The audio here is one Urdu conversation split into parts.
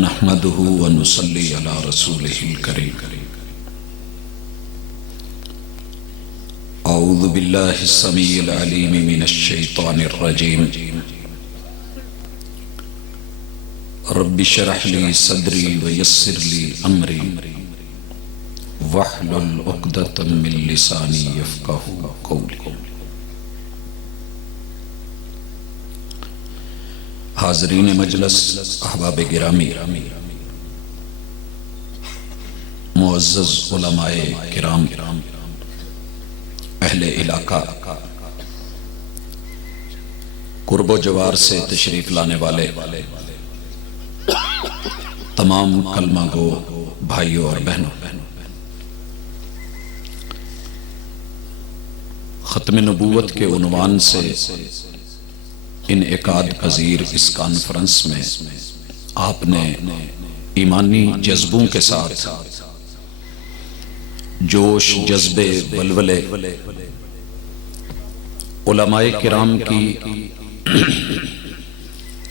نحمده ونصلي على رسوله الكريم. اعوذ بالله السميع العليم من الشيطان الرجيم. رب اشرح لي صدري ويسر لي امري واحلل عقدة من لساني يفقهوا قولي. حاضرین مجلس، احباب گرامی، معزز علماء کرام، اہل علاقہ، قرب و جوار سے تشریف لانے والے تمام کلمہ گو بھائیوں اور بہنوں، ختم نبوت کے عنوان سے انعقاد پذیر اس کانفرنس میں آپ نے ایمانی جذبوں کے ساتھ جوش، جذبے، ولولے علماء کرام کی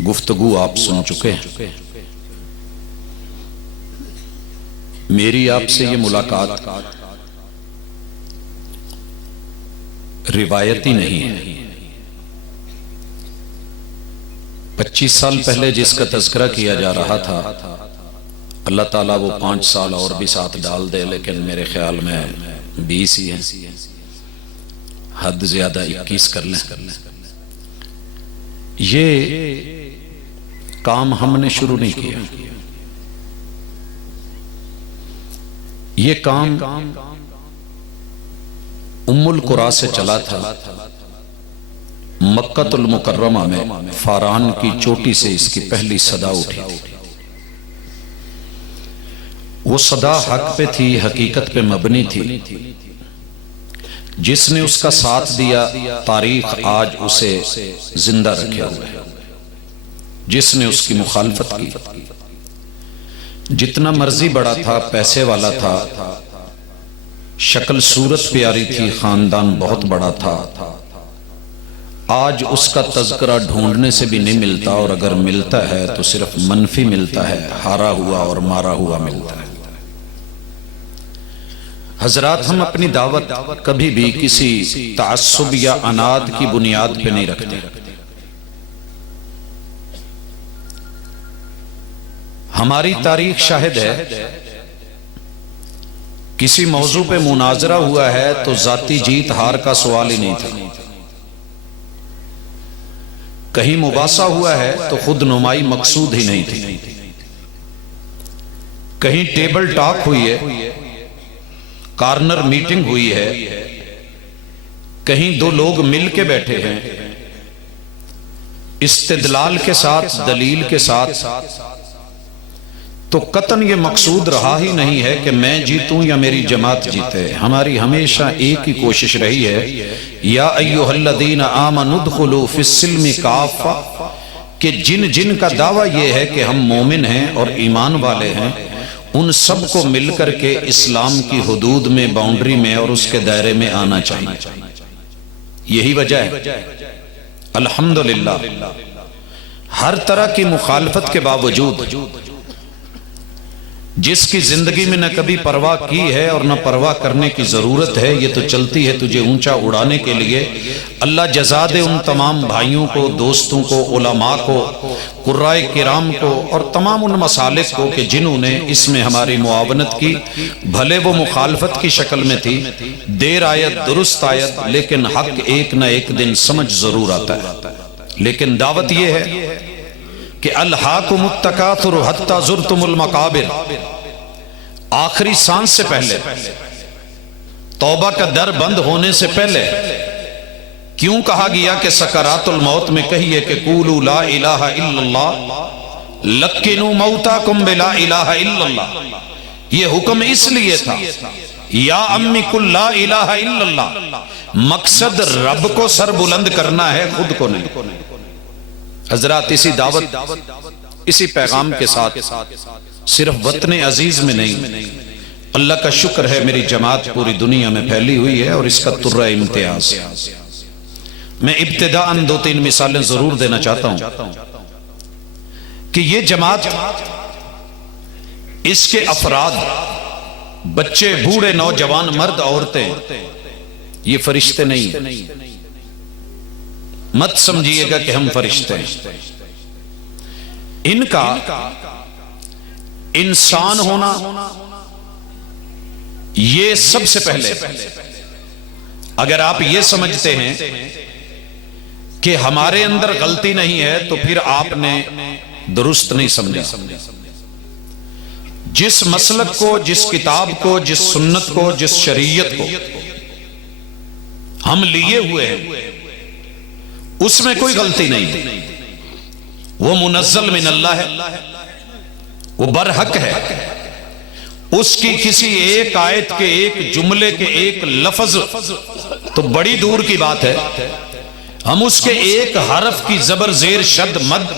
گفتگو آپ سن چکے ہیں. میری آپ سے یہ ملاقات روایتی نہیں ہے. 25 سال پہلے جس کا تذکرہ کیا جا رہا تھا، اللہ تعالیٰ وہ 5 سال اور بھی ساتھ ڈال دے، لیکن میرے خیال میں 20 ہی ہیں، حد زیادہ 21 کر لیں. یہ کام ہم نے شروع نہیں کیا. یہ کام ام القریٰ سے چلا تھا. مکہ المکرمہ میں فاران کی چوٹی سے اس کی پہلی صدا اٹھی تھی. وہ صدا حق پہ تھی، حقیقت پہ مبنی تھی. جس نے اس کا ساتھ دیا، تاریخ آج اسے زندہ رکھے ہوئے. جس نے اس کی مخالفت کی، جتنا مرضی بڑا تھا، پیسے والا تھا، شکل صورت پیاری تھی، خاندان بہت بڑا تھا، آج اس کا تذکرہ ڈھونڈنے سے بھی نہیں ملتا، اور اگر ملتا ہے تو صرف منفی ملتا ہے، ہارا ہوا اور مارا ہوا ملتا ہے. حضرات، ہم اپنی دعوت کبھی بھی کسی تعصب یا عناد کی بنیاد پہ نہیں رکھتے. ہماری تاریخ شاہد ہے، کسی موضوع پہ مناظرہ ہوا ہے تو ذاتی جیت ہار کا سوال ہی نہیں تھا. کہیں مباحثہ ہوا ہے تو خود نمائی مقصود ہی نہیں تھی. کہیں ٹیبل ٹاک ہوئی ہے، کارنر میٹنگ ہوئی ہے، کہیں دو لوگ مل کے بیٹھے ہیں، استدلال کے ساتھ، دلیل کے ساتھ، تو قطعاً یہ مقصود رہا ہی نہیں ہے کہ میں جیتوں یا میری جماعت جیتے. ہماری ہمیشہ ایک ہی کوشش رہی ہے، یا ایھا الذین آمنوا ادخلوا فی السلم کافہ، کہ جن جن کا دعویٰ یہ ہے کہ ہم مومن ہیں اور ایمان والے ہیں، ان سب کو مل کر کے اسلام کی حدود میں، باؤنڈری میں اور اس کے دائرے میں آنا چاہیے. یہی وجہ ہے الحمدللہ ہر طرح کی مخالفت کے باوجود، جس کی زندگی میں نہ کبھی پرواہ کی ہے اور نہ پرواہ کرنے کی ضرورت ہے، یہ تو چلتی ہے تجھے اونچا اڑانے کے لیے. اللہ جزا دے ان تمام بھائیوں کو، دوستوں کو، علماء کو، قرائے کرام کو اور تمام ان مسالک کو کہ جنہوں نے اس میں ہماری معاونت کی. بھلے وہ مخالفت کی شکل میں تھی، دیر آیت درست آیت، لیکن حق ایک نہ ایک دن سمجھ ضرور آتا ہے. لیکن دعوت یہ ہے کہ الہاکم التکاثر حتی زرتم المقابر. آخری سانس سے پہلے، توبہ کا در بند ہونے سے پہلے کیوں کہا گیا کہ سکرات الموت میں کہیے کہ قولوا لا الہ الا اللہ لکنوا موتاکم بلا الہ الا اللہ. یہ حکم اس لیے تھا، یا امی قل لا الہ الا اللہ. مقصد رب کو سر بلند کرنا ہے، خود کو نہیں. حضرات، اسی دعوت، اسی پیغام کے ساتھ صرف وطن عزیز میں نہیں، اللہ کا شکر ہے میری جماعت پوری دنیا میں پھیلی ہوئی ہے، اور اس کا ترہ امتیاز. میں ابتداءً 2-3 مثالیں ضرور دینا چاہتا ہوں کہ یہ جماعت اس کے افراد، بچے، بوڑھے، نوجوان، مرد، عورتیں، یہ فرشتے نہیں. مت سمجھیے گا کہ ہم فرشتے ہیں. ان کا انسان ہونا یہ سب سے پہلے. اگر آپ یہ سمجھتے ہیں کہ ہمارے اندر غلطی نہیں ہے تو پھر آپ نے درست نہیں سمجھا. جس مسلک کو، جس کتاب کو، جس سنت کو، جس شریعت کو ہم لیے ہوئے ہیں اس میں کوئی غلطی نہیں. وہ منزل من اللہ ہے، وہ برحق ہے. اس کی کسی ایک آیت کے، ایک جملے کے، ایک لفظ تو بڑی دور کی بات ہے. ہم اس کے ایک حرف کی زبر، زیر، شد، مد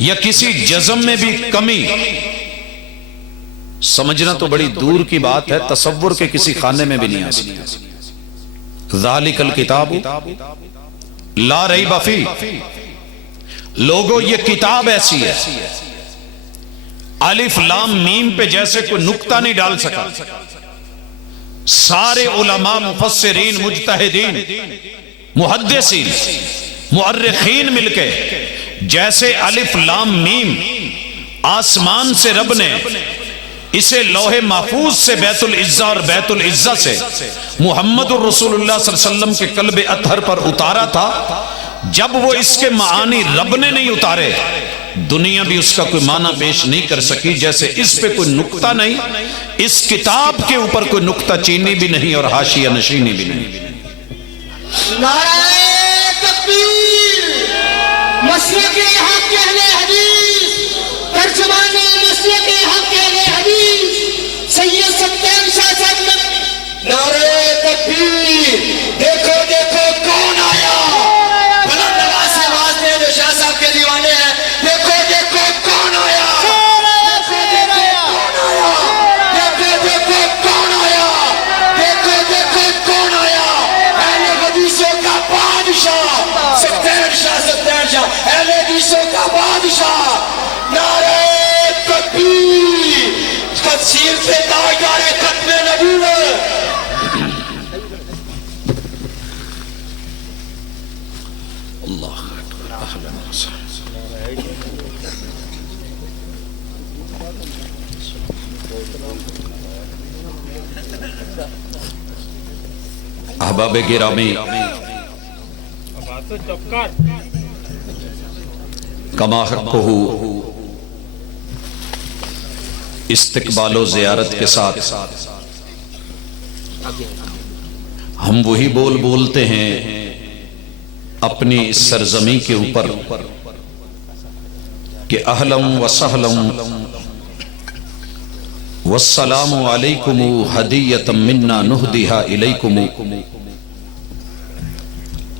یا کسی جزم میں بھی کمی سمجھنا تو بڑی دور کی بات ہے، تصور کے کسی خانے میں بھی نہیں آ سکتی. ذالک الکتاب لا ریب فیہ. لوگوں یہ کتاب ایسی ہے، الف لام میم پہ جیسے کوئی نقطہ نہیں ڈال سکا. سارے علماء، مفسرین، مجتہدین، محدثین، مؤرخین مل کے جیسے الف لام میم آسمان سے رب نے اسے لوح محفوظ سے بیت العزہ اور بیت العزہ سے محمد الرسول اللہ صلی اللہ علیہ وسلم کے قلب اطہر پر اتارا تھا، جب وہ اس کے معانی رب نے نہیں اتارے دنیا بھی اس کا کوئی معنی پیش نہیں کر سکی. جیسے اس پہ کوئی نقطہ نہیں، اس کتاب کے اوپر کوئی نقطہ چینی بھی نہیں اور حاشیہ نشینی بھی نہیں. نعرہ تکبیر. مسلک حق اہل حدیث، ترجمان مسلک حق اہل حدیث سید سلطان شاہ صاحب. نعرہ تکبیر. دیکھو دیکھو کون آیا. بلند آواز سے آواز دے جو شاہ صاحب کے دیوانے ہیں. دیکھو دیکھو کون آیا. دیکھو دیکھو کون آیا. دیکھو دیکھو کون آیا. دیکھو دیکھو کون آیا. اہل حدیثوں کا بادشاہ سلطان شاہ اہل حدیثوں کا بادشاہ. نعرہ تکبیر. تفسیر سے تاجدار ختم نبوت. اللہ احباب گرامی، کما حقہ استقبال و زیارت کے ساتھ ہم وہی بول بولتے ہیں اپنی اس سرزمین کے اوپر کہ اہلم و سہلم والسلام علیکم ہدیۃ منا نہدیہا الیکم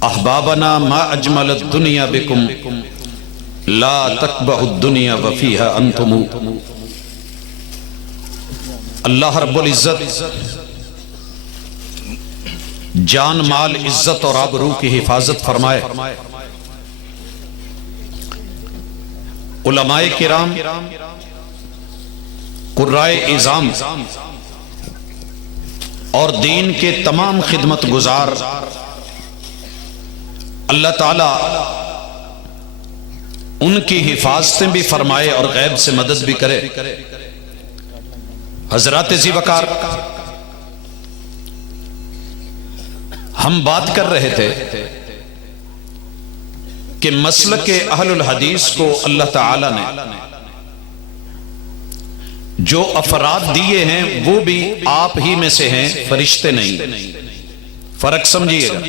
احبابنا ما اجمل الدنیا بکم لا تکبہ الدنیا وفیہا انتم. اللہ رب العزت جان، مال، عزت اور آبرو کی حفاظت فرمائے. علماء کرام، قرائے اعظام اور دین کے تمام خدمت گزار اللہ تعالی ان کی حفاظتیں بھی فرمائے اور غیب سے مدد بھی کرے. حضرات ذی وقار، ہم بات کر رہے تھے کہ مسلک اہل الحدیث کو اللہ تعالی نے جو افراد دیے ہیں وہ بھی آپ ہی میں سے ہیں، فرشتے نہیں. فرق سمجھیے گا.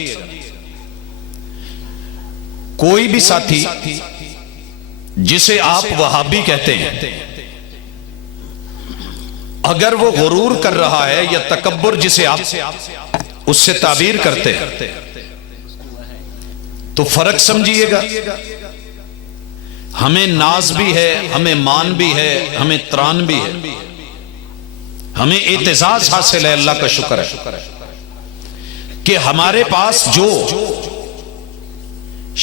کوئی بھی ساتھی جسے آپ وہابی کہتے ہیں، اگر وہ غرور کر رہا ہے یا تکبر جسے آپ اس سے تعبیر کرتے ہیں تو فرق سمجھیے گا. ہمیں ناز بھی ہے، ہمیں مان بھی ہے، ہمیں تران بھی ہے، ہمیں اعتزاز حاصل ہے. اللہ کا شکر ہے کہ ہمارے پاس جو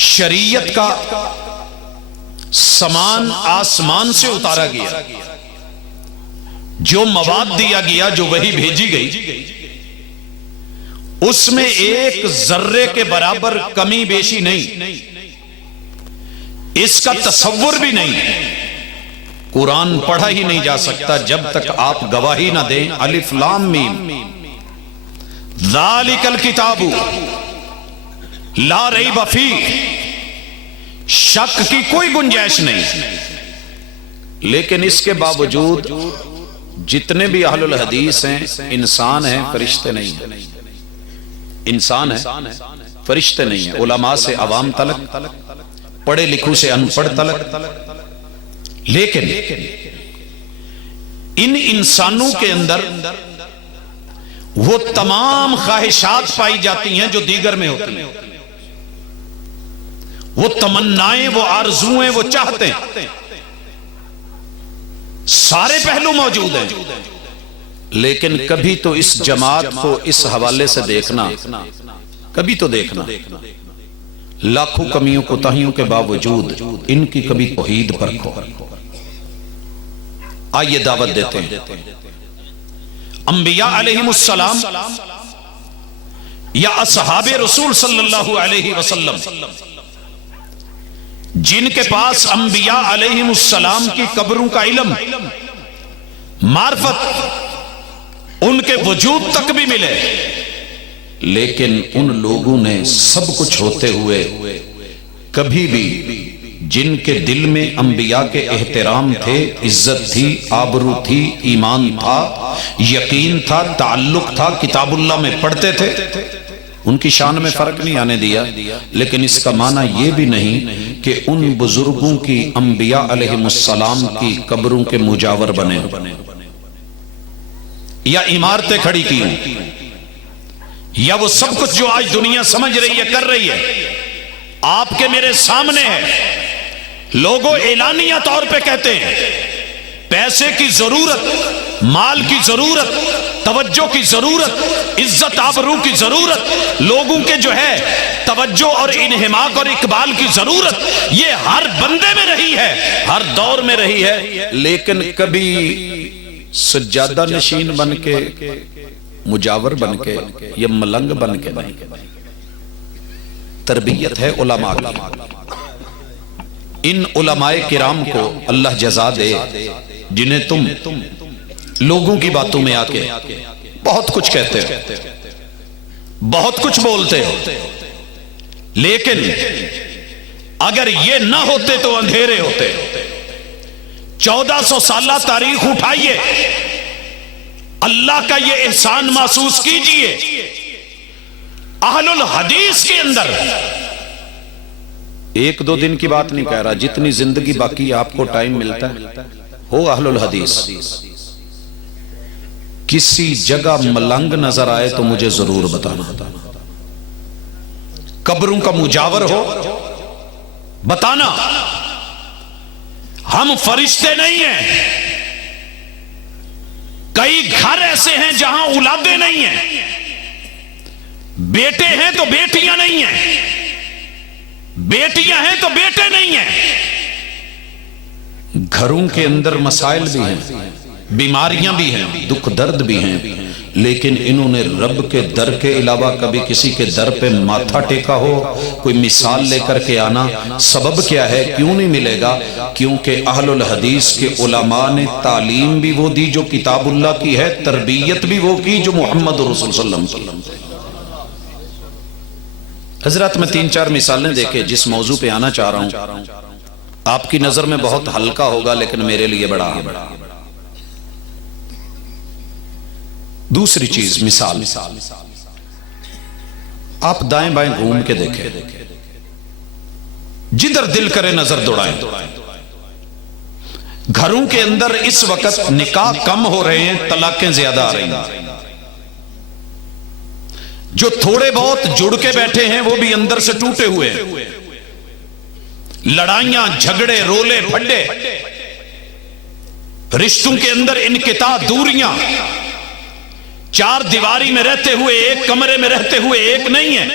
شریعت کا سامان آسمان سے اتارا گیا جو مواد دیا گیا، جو وحی بھیجی گئی، اس میں ایک ذرے کے برابر کمی بیشی نہیں، اس کا تصور بھی نہیں۔ قرآن پڑھا ہی نہیں جا سکتا جب تک آپ گواہی نہ دیں الف لام میم ذالک الکتاب لا ریب فیہ، شک کی کوئی گنجائش نہیں۔ لیکن اس کے باوجود جتنے بھی اہل الحدیث ہیں انسان ہیں، فرشتے نہیں ہیں، انسان ہیں، فرشتے نہیں ہیں، علماء سے عوام تلک، پڑھے لکھوں سے ان پڑھ تلک۔ لیکن ان انسانوں کے اندر وہ تمام خواہشات پائی جاتی ہیں جو دیگر میں ہوتی ہیں، وہ تمنائیں، وہ آرزویں، وہ چاہتے ہیں، سارے پہلو موجود ہیں۔ لیکن کبھی تو اس جماعت کو اس حوالے سے دیکھنا، کبھی تو دیکھنا، لاکھوں کمیوں کوتاہیوں کے باوجود ان کی کبھی توحید پرکھو۔ آئیے دعوت دیتے ہیں انبیاء علیہم السلام یا اصحاب رسول صلی اللہ علیہ وسلم، جن کے پاس انبیاء علیہم السلام کی قبروں کا علم، معرفت، ان کے وجود تک بھی ملے، لیکن ان لوگوں نے سب کچھ ہوتے ہوئے کبھی بھی جن کے دل میں انبیاء کے احترام تھے، عزت تھی، آبرو تھی، ایمان تھا، یقین تھا، تعلق تھا، کتاب اللہ میں پڑھتے تھے، ان کی شان میں فرق نہیں آنے دیا۔ لیکن اس کا معنی یہ بھی نہیں کہ ان بزرگوں کی انبیاء علیہم السلام کی قبروں کے مجاور بنے یا عمارتیں کھڑی کی ہوں، یا وہ سب کچھ جو آج دنیا سمجھ رہی ہے، کر رہی ہے، آپ کے میرے سامنے ہے۔ لوگوں اعلانیہ طور پہ کہتے ہیں پیسے کی ضرورت، مال کی ضرورت، توجہ کی ضرورت، عزت آبرو کی ضرورت، لوگوں کے جو ہے توجہ اور انہماک اور اقبال کی ضرورت، یہ ہر بندے میں رہی ہے، ہر دور میں رہی ہے، لیکن کبھی سجادہ نشین بن کے، مجاور بن کے یا ملنگ بن کے نہیں۔ تربیت ہے علماء کی۔ ان علماء کرام کو اللہ جزا دے جنہیں تم لوگوں کی باتوں میں آ کے بہت کچھ کہتے ہو، بہت کچھ بولتے ہو، لیکن اگر یہ نہ ہوتے تو اندھیرے ہوتے۔ 1400 سالہ تاریخ اٹھائیے، اللہ کا یہ احسان محسوس کیجئے، اہل الحدیث کے اندر، ایک دو دن کی بات نہیں کہہ رہا، جتنی زندگی باقی آپ کو ٹائم ملتا ہے، ہو اہل الحدیث، کسی جگہ ملنگ نظر آئے تو مجھے ضرور بتانا، قبروں کا مجاور ہو بتانا۔ ہم فرشتے نہیں ہیں، کئی گھر ایسے ہیں جہاں اولادیں نہیں ہیں، بیٹے ہیں تو بیٹیاں نہیں ہیں، بیٹیاں ہیں تو بیٹے نہیں ہیں، گھروں کے اندر مسائل بھی ہیں، بیماریاں بھی ہیں، دکھ درد بھی ہیں، لیکن انہوں نے رب کے در کے علاوہ کبھی کسی کے در پہ ماتھا ٹیکا ہو، کوئی مثال لے کر کے آنا۔ سبب کیا ہے؟ کیوں نہیں ملے گا؟ کیونکہ اہل الحدیث کے علماء نے تعلیم بھی وہ دی جو کتاب اللہ کی ہے، تربیت بھی وہ کی جو محمد رسول صلی اللہ علیہ وسلم کی۔ حضرات میں 3-4 مثالیں دیکھیں جس موضوع پہ آنا چاہ رہا ہوں، آپ کی نظر میں بہت ہلکا ہوگا لیکن میرے لیے بڑا ہے۔ دوسری چیز، مثال، آپ دائیں بائیں گھوم کے دیکھیں، جدھر دل کرے نظر دوڑائیں۔ گھروں کے اندر اس وقت نکاح کم ہو رہے ہیں، طلاقیں زیادہ آ رہی ہیں، جو تھوڑے بہت جڑ کے بیٹھے ہیں وہ بھی اندر سے ٹوٹے ہوئے ہیں، لڑائیاں، جھگڑے، رولے پھڈے، رشتوں کے اندر انقطاع، دوریاں، چار دیواری میں رہتے ہوئے، ایک کمرے میں رہتے ہوئے ایک نہیں ہے،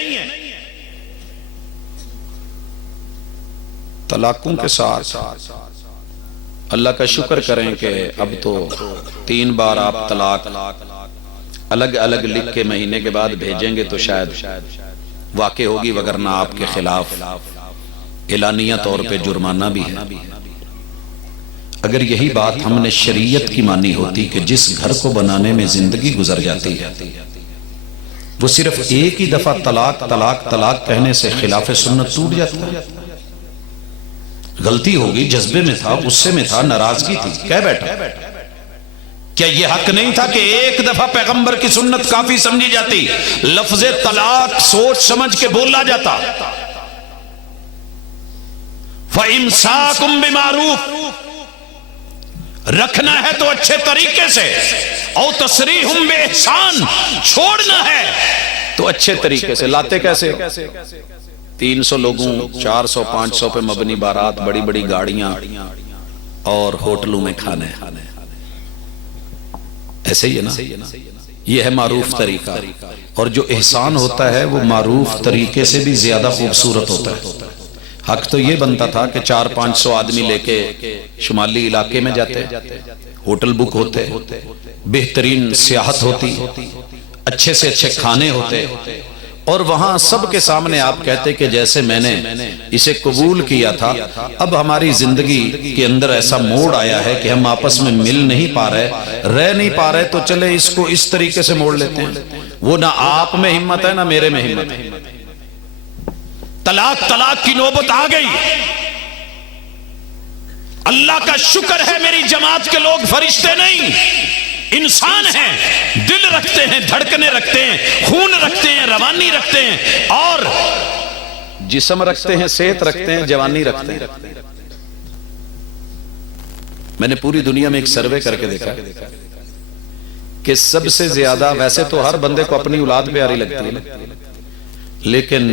طلاقوں کے ساتھ اللہ کا شکر کریں کہ اب تو 3 بار آپ طلاق الگ الگ لکھ کے مہینے کے بعد بھیجیں گے تو شاید واقع ہوگی، وگرنہ آپ کے خلاف اعلانیہ طور پہ جرمانہ بھی ہے۔ اگر یہی بات ہم نے شریعت کی مانی ہوتی کہ جس گھر کو بنانے میں زندگی گزر جاتی ہے وہ صرف ایک ہی دفعہ طلاق طلاق طلاق کہنے سے خلاف سنت ٹوٹ جاتا ہے، غلطی ہوگی، جذبے میں تھا، غصے میں تھا، ناراضگی تھی، کہہ بیٹھا، کیا یہ حق نہیں تھا کہ ایک دفعہ پیغمبر کی سنت کافی سمجھی جاتی؟ لفظ طلاق سوچ سمجھ کے بولا جاتا، فَإِمْسَاكُمْ بِمَعْرُوفٍ، رکھنا ہے تو اچھے طریقے سے، او تسریحم بِإِحْسَان، چھوڑنا ہے تو اچھے طریقے سے۔ لاتے کیسے؟ 300 لوگوں 400 500 پہ مبنی بارات، بڑی بڑی گاڑیاں اور ہوٹلوں میں کھانے، ایسے ہی ہے نا؟ یہ ہے معروف طریقہ، اور جو احسان ہوتا ہے وہ معروف طریقے سے بھی زیادہ خوبصورت ہوتا ہے۔ حق تو یہ بنتا تھا کہ 400-500 آدمی لے کے شمالی علاقے میں جاتے، ہوٹل بک ہوتے، بہترین سیاحت ہوتی، اچھے سے اچھے کھانے ہوتے، اور وہاں سب کے سامنے آپ کہتے کہ جیسے میں نے اسے قبول کیا تھا، اب ہماری زندگی کے اندر ایسا موڑ آیا ہے کہ ہم آپس میں مل نہیں پا رہے، رہ نہیں پا رہے، تو چلے اس کو اس طریقے سے موڑ لیتے ہیں۔ وہ نہ آپ میں ہمت ہے نہ میرے میں ہمت ہے۔ طلاق کی نوبت آ گئی۔ اللہ کا شکر ہے میری جماعت کے لوگ فرشتے نہیں، انسان ہیں، دل رکھتے ہیں، دھڑکنے رکھتے ہیں، خون رکھتے ہیں، روانی رکھتے ہیں، اور جسم رکھتے ہیں، صحت رکھتے ہیں، جوانی رکھتے ہیں۔ میں نے پوری دنیا میں ایک سروے کر کے دیکھا کہ سب سے زیادہ، ویسے تو ہر بندے کو اپنی اولاد پیاری لگتی ہے، لیکن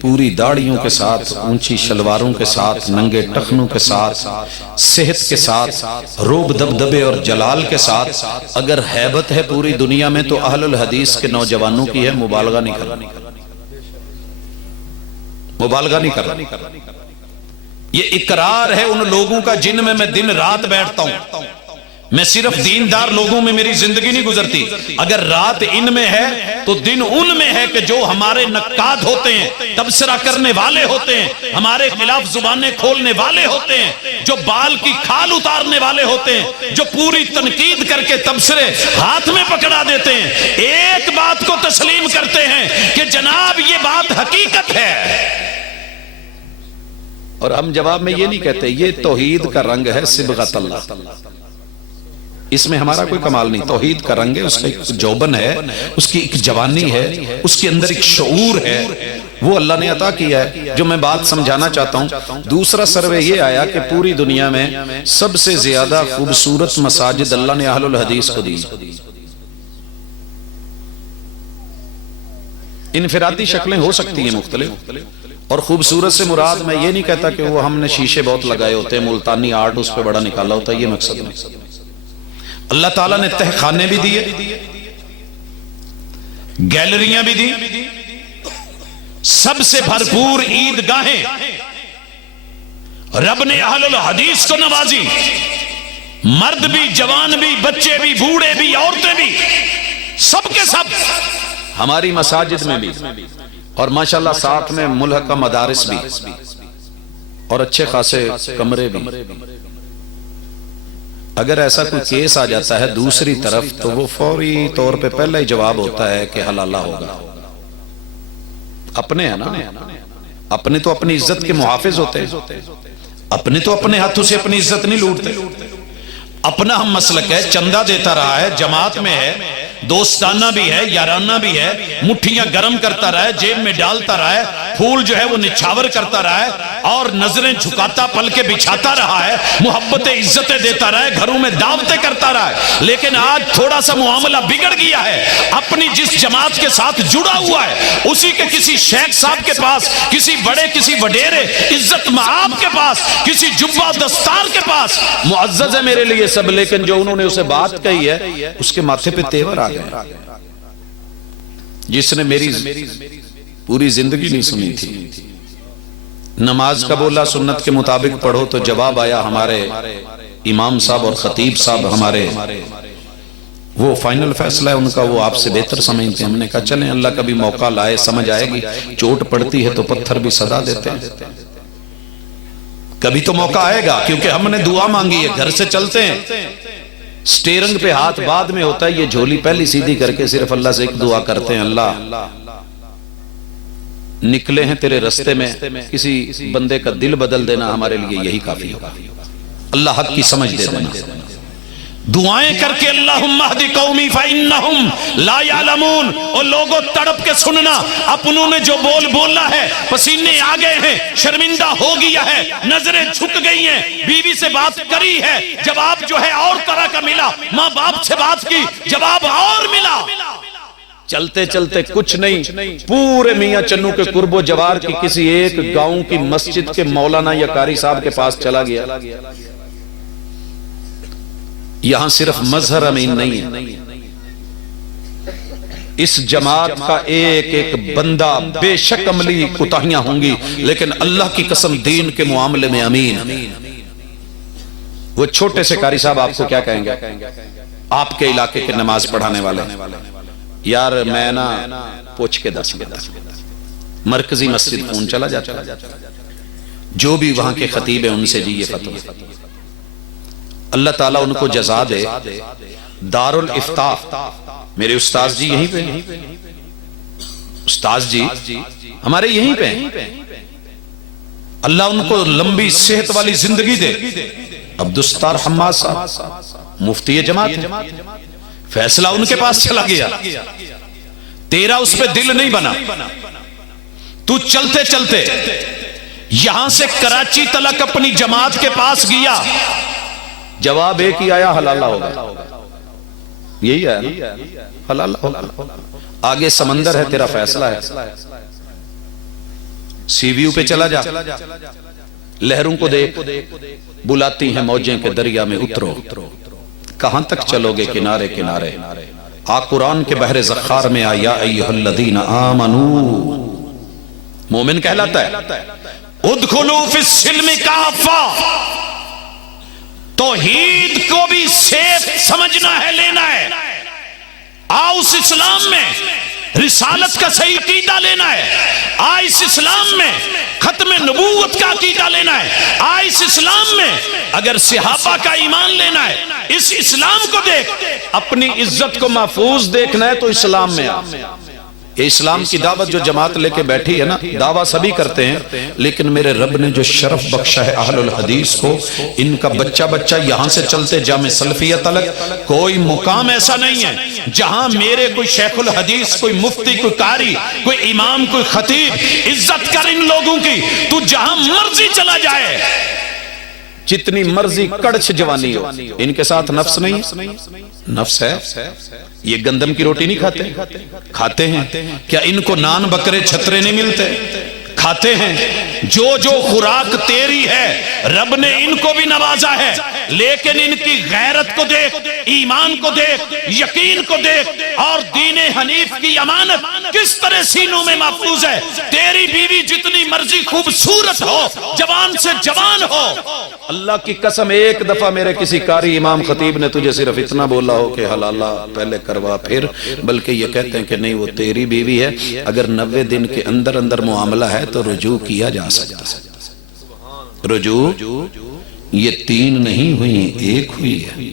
پوری داڑھیوں کے ساتھ، اونچی شلواروں کے ساتھ، ننگے ٹخنوں کے ساتھ، صحت کے ساتھ، روب دبدبے اور جلال کے ساتھ اگر ہیبت ہے پوری دنیا میں تو اہل الحدیث کے نوجوانوں کی ہے۔ مبالغہ نہیں کر رہا، مبالغہ نہیں کر رہا، یہ اقرار ہے ان لوگوں کا جن میں دن رات بیٹھتا ہوں۔ میں صرف دیندار لوگوں میں میری زندگی نہیں گزرتی، اگر رات ان میں ہے تو دن ان میں ہے کہ جو ہمارے نقاد ہوتے ہیں، تبصرہ کرنے والے ہوتے ہیں، ہمارے خلاف زبانیں کھولنے والے ہوتے ہیں، جو بال کی کھال اتارنے والے ہوتے ہیں، جو پوری تنقید کر کے تبصرے ہاتھ میں پکڑا دیتے ہیں، ایک بات کو تسلیم کرتے ہیں کہ جناب یہ بات حقیقت ہے، اور ہم جواب میں یہ نہیں کہتے یہ توحید کا رنگ ہے، صبغت اللہ، اس میں ہمارا کوئی کمال نہیں، توحید کا رنگ ہے، اس کا ایک جوبن ہے، اس کی ایک جوانی ہے، اس کے اندر ایک شعور ہے، وہ اللہ نے عطا کیا ہے، جو میں بات سمجھانا چاہتا ہوں۔ دوسرا سروے یہ آیا کہ پوری دنیا میں سب سے زیادہ خوبصورت مساجد اللہ نے اہل الحدیث کو دی۔ انفرادی شکلیں ہو سکتی ہیں مختلف، اور خوبصورت سے مراد میں یہ نہیں کہتا کہ وہ ہم نے شیشے بہت لگائے ہوتے ہیں، ملتانی آرٹ اس پہ بڑا نکالا ہوتا ہے، یہ مقصد نہیں۔ اللہ تعالیٰ نے تہ خانے بھی دیے، گیلریاں بھی دی، سب سے بھرپور عیدگاہیں، رب نے اہل الحدیث کو نوازی، مرد بھی، جوان بھی، بچے بھی، بوڑھے بھی، عورتیں بھی، سب کے سب ہماری مساجد میں بھی، اور ماشاءاللہ ساتھ میں ملحقہ مدارس بھی، اور اچھے خاصے کمرے بھی۔ اگر ایسا کوئی کیس آ جاتا ہے دوسری طرف تو وہ فوری طور پہ پہلا ہی جواب ہوتا ہے کہ حلالہ ہوگا۔ اپنے ہیں نا، اپنے تو اپنی عزت کے محافظ ہوتے ہیں، اپنے تو اپنے ہاتھوں سے اپنی عزت نہیں لوٹتے۔ اپنا ہم مسلک ہے، چندہ دیتا رہا ہے، جماعت میں ہے، دوستانہ بھی ہے، یارانہ بھی ہے، مٹھیاں گرم کرتا رہا ہے، جیب میں ڈالتا رہا ہے، پھول جو ہے وہ نچھاور کرتا رہا ہے، اور نظریں جھکاتا پل کے بچھاتا رہا ہے، محبت عزتیں دیتا رہا ہے، گھروں میں دعوتیں کرتا رہا ہے، لیکن آج تھوڑا سا معاملہ بگڑ گیا ہے، اپنی جس جماعت کے ساتھ جڑا ہوا ہے اسی کے کسی شیخ صاحب کے پاس، کسی بڑے، کسی وڈیرے عزت مآب کے پاس، کسی جبہ دستار کے پاس، معزز ہے میرے لیے سب، لیکن جو انہوں نے اسے بات کہی ہے اس کے ماتھے پہ تیور آ گئے، جس نے میری پوری زندگی نہیں سنی تھی۔ نماز کا بولا سنت کے مطابق پڑھو تو جواب آیا ہمارے امام صاحب اور خطیب صاحب ہمارے وہ فائنل فیصلہ ہے ان کا، وہ آپ سے بہتر سمجھتے ہیں. ہم نے کہا چلیں اللہ کا بھی موقع لائے، سمجھ آئے گی. چوٹ پڑتی ہے تو پتھر بھی صدا دیتے ہیں. کبھی تو موقع آئے گا، کیونکہ ہم نے دعا مانگی ہے. گھر سے چلتے ہیں سٹیرنگ پہ ہاتھ بعد میں ہوتا ہے، یہ جھولی پہلی سیدھی کر کے صرف اللہ سے ایک دعا کرتے ہیں، اللہ نکلے ہیں تیرے رستے میں، کسی بندے کا دل بدل دینا ہمارے لیے یہی کافی ہوگا. اللہ حق کی سمجھ دے دینا. دعائیں کر کے اللہم اہدی قومی فإنہم لا یعلمون، اور لوگوں تڑپ کے سننا، اپنوں نے جو بولا ہے، پسینے آ گئے ہیں، شرمندہ ہو گیا ہے، نظریں جھک گئی ہیں، بیوی سے بات کری ہے، جواب جو ہے اور طرح کا ملا، ماں باپ سے بات کی، جواب اور ملا. چلتے چلتے کچھ نہیں، پورے میاں چنو کے قرب و جوار کی کسی ایک گاؤں کی مسجد کے مولانا یا قاری صاحب کے پاس چلا گیا. یہاں صرف مظہر امین نہیں ہے، اس جماعت کا ایک ایک بندہ بے شک عملی کوتاہیاں ہوں گی، لیکن اللہ کی قسم دین کے معاملے میں امین. وہ چھوٹے سے قاری صاحب آپ کو کیا کہیں گے؟ آپ کے علاقے کے نماز پڑھانے والے، یار میں نا پوچھ کے دس مرکزی مسجد فون چلا جاتا ہے، جو بھی وہاں کے خطیب ہیں ان سے جی یہ فتویٰ. اللہ تعالیٰ ان کو جزا دے. دارالافتاء میرے استاذ جی یہیں پہ، استاذ جی ہمارے یہیں پہ، اللہ ان کو لمبی صحت والی زندگی دے. عبدالستار حماد صاحب مفتی جماعت، فیصلہ ان کے پاس چلا گیا، تیرا اس پہ دل نہیں بنا، تو چلتے چلتے یہاں سے کراچی تلک اپنی جماعت کے پاس گیا، جواب ایک ہی آیا، حلالہ ہوگا. یہی آیا حلالہ ہوگا. آگے سمندر ہے، تیرا فیصلہ ہے. سی ویو پہ چلا جا، لہروں کو دیکھ، بلاتی ہیں موجیں کے دریا میں اترو. کہاں تک چلو گے کنارے کنارے؟ آ قرآن کے بحر زخار میں آیا ایھا الذین آمنو، مومن کہلاتا ہے. ادخلوا فی السلم کافہ، توحید کو بھی سیف سمجھنا ہے، لینا ہے. آؤ اس اسلام میں رسالت کا صحیح عقیدہ لینا ہے. آ اس اسلام میں ختم نبوت کا عقیدہ لینا ہے. آ اس اسلام میں اگر صحابہ کا ایمان لینا ہے، اس اسلام کو دیکھ. اپنی عزت کو محفوظ دیکھنا ہے تو اسلام میں آ. یہ اسلام کی دعوت جو جماعت لے کے بیٹھی ہے نا، دعویٰ سبھی کرتے ہیں، لیکن میرے رب نے جو شرف بخشا ہے اہل الحدیث کو، ان کا بچہ بچہ یہاں سے چلتے جامع سلفیہ تلک کوئی مقام ایسا نہیں ہے جہاں میرے کوئی شیخ الحدیث، کوئی مفتی، کوئی قاری، کوئی امام، کوئی خطیب. عزت کر ان لوگوں کی، تو جہاں مرضی چلا جائے، جتنی مرضی کڑچ جوانی ہو، ان کے ساتھ نفس نہیں. نفس ہے، یہ گندم کی روٹی نہیں کھاتے ہیں. کیا ان کو نان بکرے چھترے نہیں ملتے؟ کھاتے ہیں. جو جو خوراک تیری ہے رب نے ان کو بھی نوازا ہے، لیکن ان کی غیرت کو دیکھ، ایمان کو دیکھ، یقین کو دیکھ، اور دین حنیف کی امانت کس طرح سینوں میں محفوظ ہے. تیری بیوی جتنی مرضی خوبصورت ہو، جوان سے جوان ہو، اللہ کی قسم ایک دفعہ میرے کسی قاری امام خطیب نے تجھے صرف اتنا بولا ہو کہ حلالہ پہلے کروا پھر، بلکہ یہ کہتے ہیں کہ نہیں وہ تیری بیوی ہے، اگر 90 دن کے اندر اندر معاملہ ہے تو رجوع کیا جا سکتا ہے. رجوع یہ 3 نہیں ہوئی، ایک ہوئی ہے.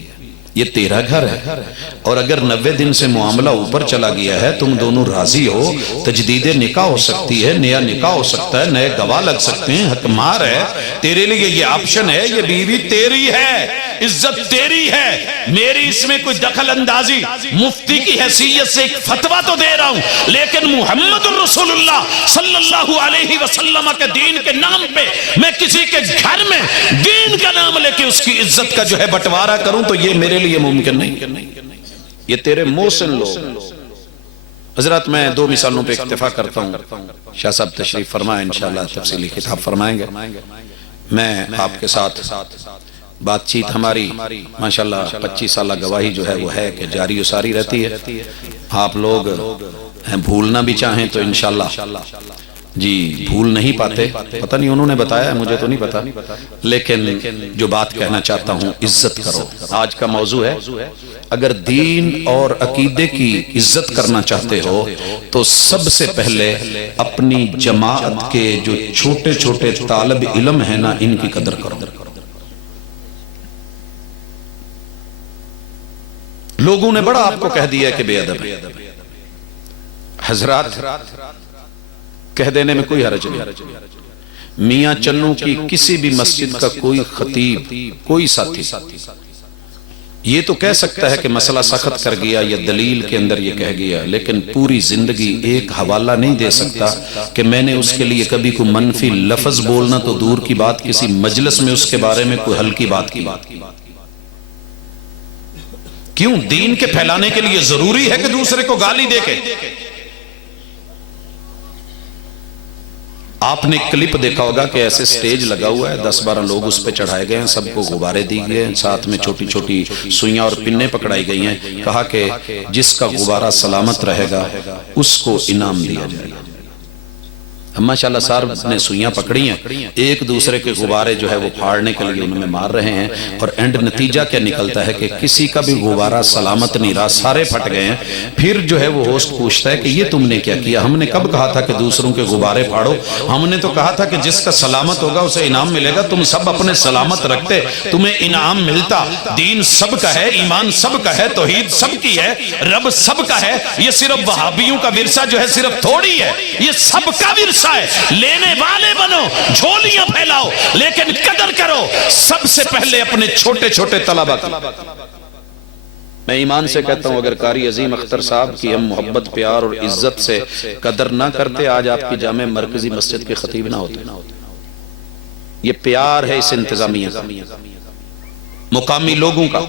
یہ تیرا گھر ہے، اور اگر 90 دن سے معاملہ اوپر چلا گیا ہے، تم دونوں راضی ہو، تجدید نکاح ہو سکتی ہے، نیا نکاح ہو سکتا ہے، نئے گواہ لگ سکتے ہیں، حق مار ہے، تیرے لیے یہ آپشن ہے. یہ بیوی تیری ہے، عزت تیری ہے، میری اس میں کوئی دخل اندازی. مفتی کی حیثیت سے ایک فتویٰ تو دے رہا ہوں، لیکن محمد الرسول اللہ صلی اللہ علیہ وسلم کے دین کے نام پہ میں کسی کے گھر میں دین کا نام لے کے اس کی عزت کا جو ہے بٹوارہ کروں تو یہ میرے لیے ممکن نہیں. یہ تیرے محسن لوگ. حضرات میں 2 مثالوں پہ اکتفا کرتا ہوں. شاہ صاحب تشریف فرمائیں، انشاءاللہ تفصیلی خطاب فرمائیں گے. میں آپ کے ساتھ بات چیت ہماری ماشاءاللہ 25 سالہ گواہی جو ہے وہ ہے کہ جاری و ساری رہتی ہے. آپ لوگ بھولنا بھی چاہیں تو انشاءاللہ جی بھول نہیں پاتے، پتہ نہیں انہوں نے بتایا ہے، مجھے تو نہیں پتا، لیکن جو بات کہنا چاہتا ہوں، عزت کرو۔ آج کا موضوع ہے اگر دین اور عقیدے کی عزت کرنا چاہتے ہو تو سب سے پہلے اپنی جماعت کے جو چھوٹے چھوٹے طالب علم ہیں نا، ان کی قدر کرو۔ لوگوں نے بڑا آپ کو کہہ دیا کہ بے ادب ہے، حضرات کہہ دینے میں کوئی حرج نہیں۔ میاں چنو کی کسی بھی مسجد کا کوئی خطیب، کوئی ساتھی یہ تو کہہ سکتا ہے کہ مسئلہ سخت کر گیا یا دلیل کے اندر یہ کہہ گیا، لیکن پوری زندگی ایک حوالہ نہیں دے سکتا کہ میں نے اس کے لیے کبھی کوئی منفی لفظ بولنا تو دور کی بات، کسی مجلس میں اس کے بارے میں کوئی ہلکی بات کی۔ کیوں؟ دین کے پھیلانے کے لیے ضروری ہے کہ دوسرے کو گالی دے کے؟ آپ نے ایک کلپ دیکھا ہوگا کہ ایسے سٹیج لگا ہوا ہے، 10-12 لوگ اس پہ چڑھائے گئے ہیں، سب کو غبارے دی گئے ہیں، ساتھ میں چھوٹی چھوٹی سوئیاں اور پنیں پکڑائی گئی ہیں، کہا کہ جس کا غبارہ سلامت رہے گا اس کو انعام دیا جائے گا۔ ماشاءاللہ صاحب نے سوئیاں پکڑی ہیں، ایک دوسرے کے غبارے جو ہے وہ پھاڑنے کے لیے انہوں نے مار رہے ہیں، اور اینڈ نتیجہ کیا نکلتا ہے کہ کسی کا بھی غبارہ سلامت نہیں رہا، سارے پھٹ گئے ہیں۔ پھر جو ہے وہ ہوسٹ پوچھتا ہے کہ یہ تم نے کیا کیا؟ ہم نے کب کہا تھا کہ دوسروں کے غبارے پھاڑو؟ ہم نے تو کہا تھا کہ جس کا سلامت ہوگا اسے انعام ملے گا، تم سب اپنے سلامت رکھتے تمہیں انعام ملتا۔ دین سب کا ہے، ایمان سب کا ہے، توحید سب کی ہے، رب سب کا ہے، یہ صرف وہابیوں کا ورثہ جو ہے صرف تھوڑی ہے، یہ سب کا ورثہ ہے۔ لینے والے بنو، جھولیاں پھیلاؤ، لیکن قدر کرو سب سے پہلے اپنے چھوٹے چھوٹے طلبہ کی۔ میں ایمان سے کہتا ہوں اگر قاری عظیم اختر صاحب کی ہم محبت، پیار اور عزت سے قدر نہ کرتے، آج آپ کی جامع مرکزی مسجد کے خطیب نہ ہوتے۔ یہ پیار ہے اس انتظامیہ کا، مقامی لوگوں کا۔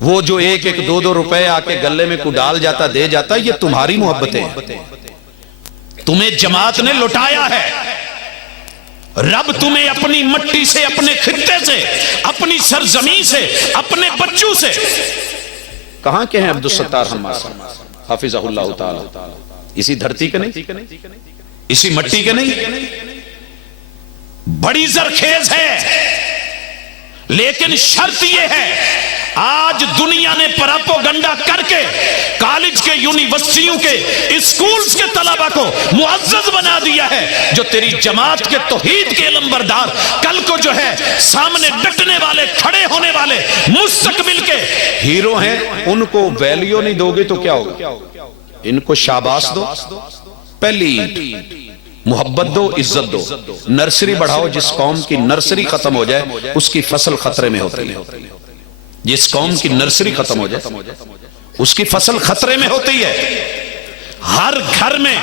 وہ جو 1-2 روپے آ کے گلے میں کو ڈال جاتا دے جاتا، یہ تمہاری محبتیں ہیں، تمہیں جماعت نے لٹایا ہے۔ رب تمہیں اپنی مٹی سے، اپنے خطے سے، اپنی سرزمین سے، اپنے بچوں سے، کہاں کے ہیں عبدالستار حماد صاحب حافظہ اللہ تعالی؟ اسی دھرتی کے نہیں؟ اسی مٹی کے نہیں؟ بڑی زرخیز ہے، لیکن شرط یہ ہے آج دنیا نے پراپوگنڈا کر کے کالج کے، یونیورسٹیوں کے، اسکولز کے طلبہ کو معزز بنا دیا ہے، جو تیری جماعت کے توحید کے علم بردار کل کو جو ہے سامنے ڈٹنے والے، کھڑے ہونے والے، مستقبل کے ہیرو ہیں، ان کو ویلیو نہیں دو گے تو کیا ہوگا؟ ان کو شاباش دو، پہلی اینٹ محبت دو، عزت دو۔ نرسری بڑھاؤ، جس قوم کی نرسری ختم ہو جائے اس کی فصل خطرے میں ہوتی ہے۔ جس قوم کی نرسری ختم ہو جائے اس کی فصل خطرے میں ہوتی ہے۔ ہر گھر میں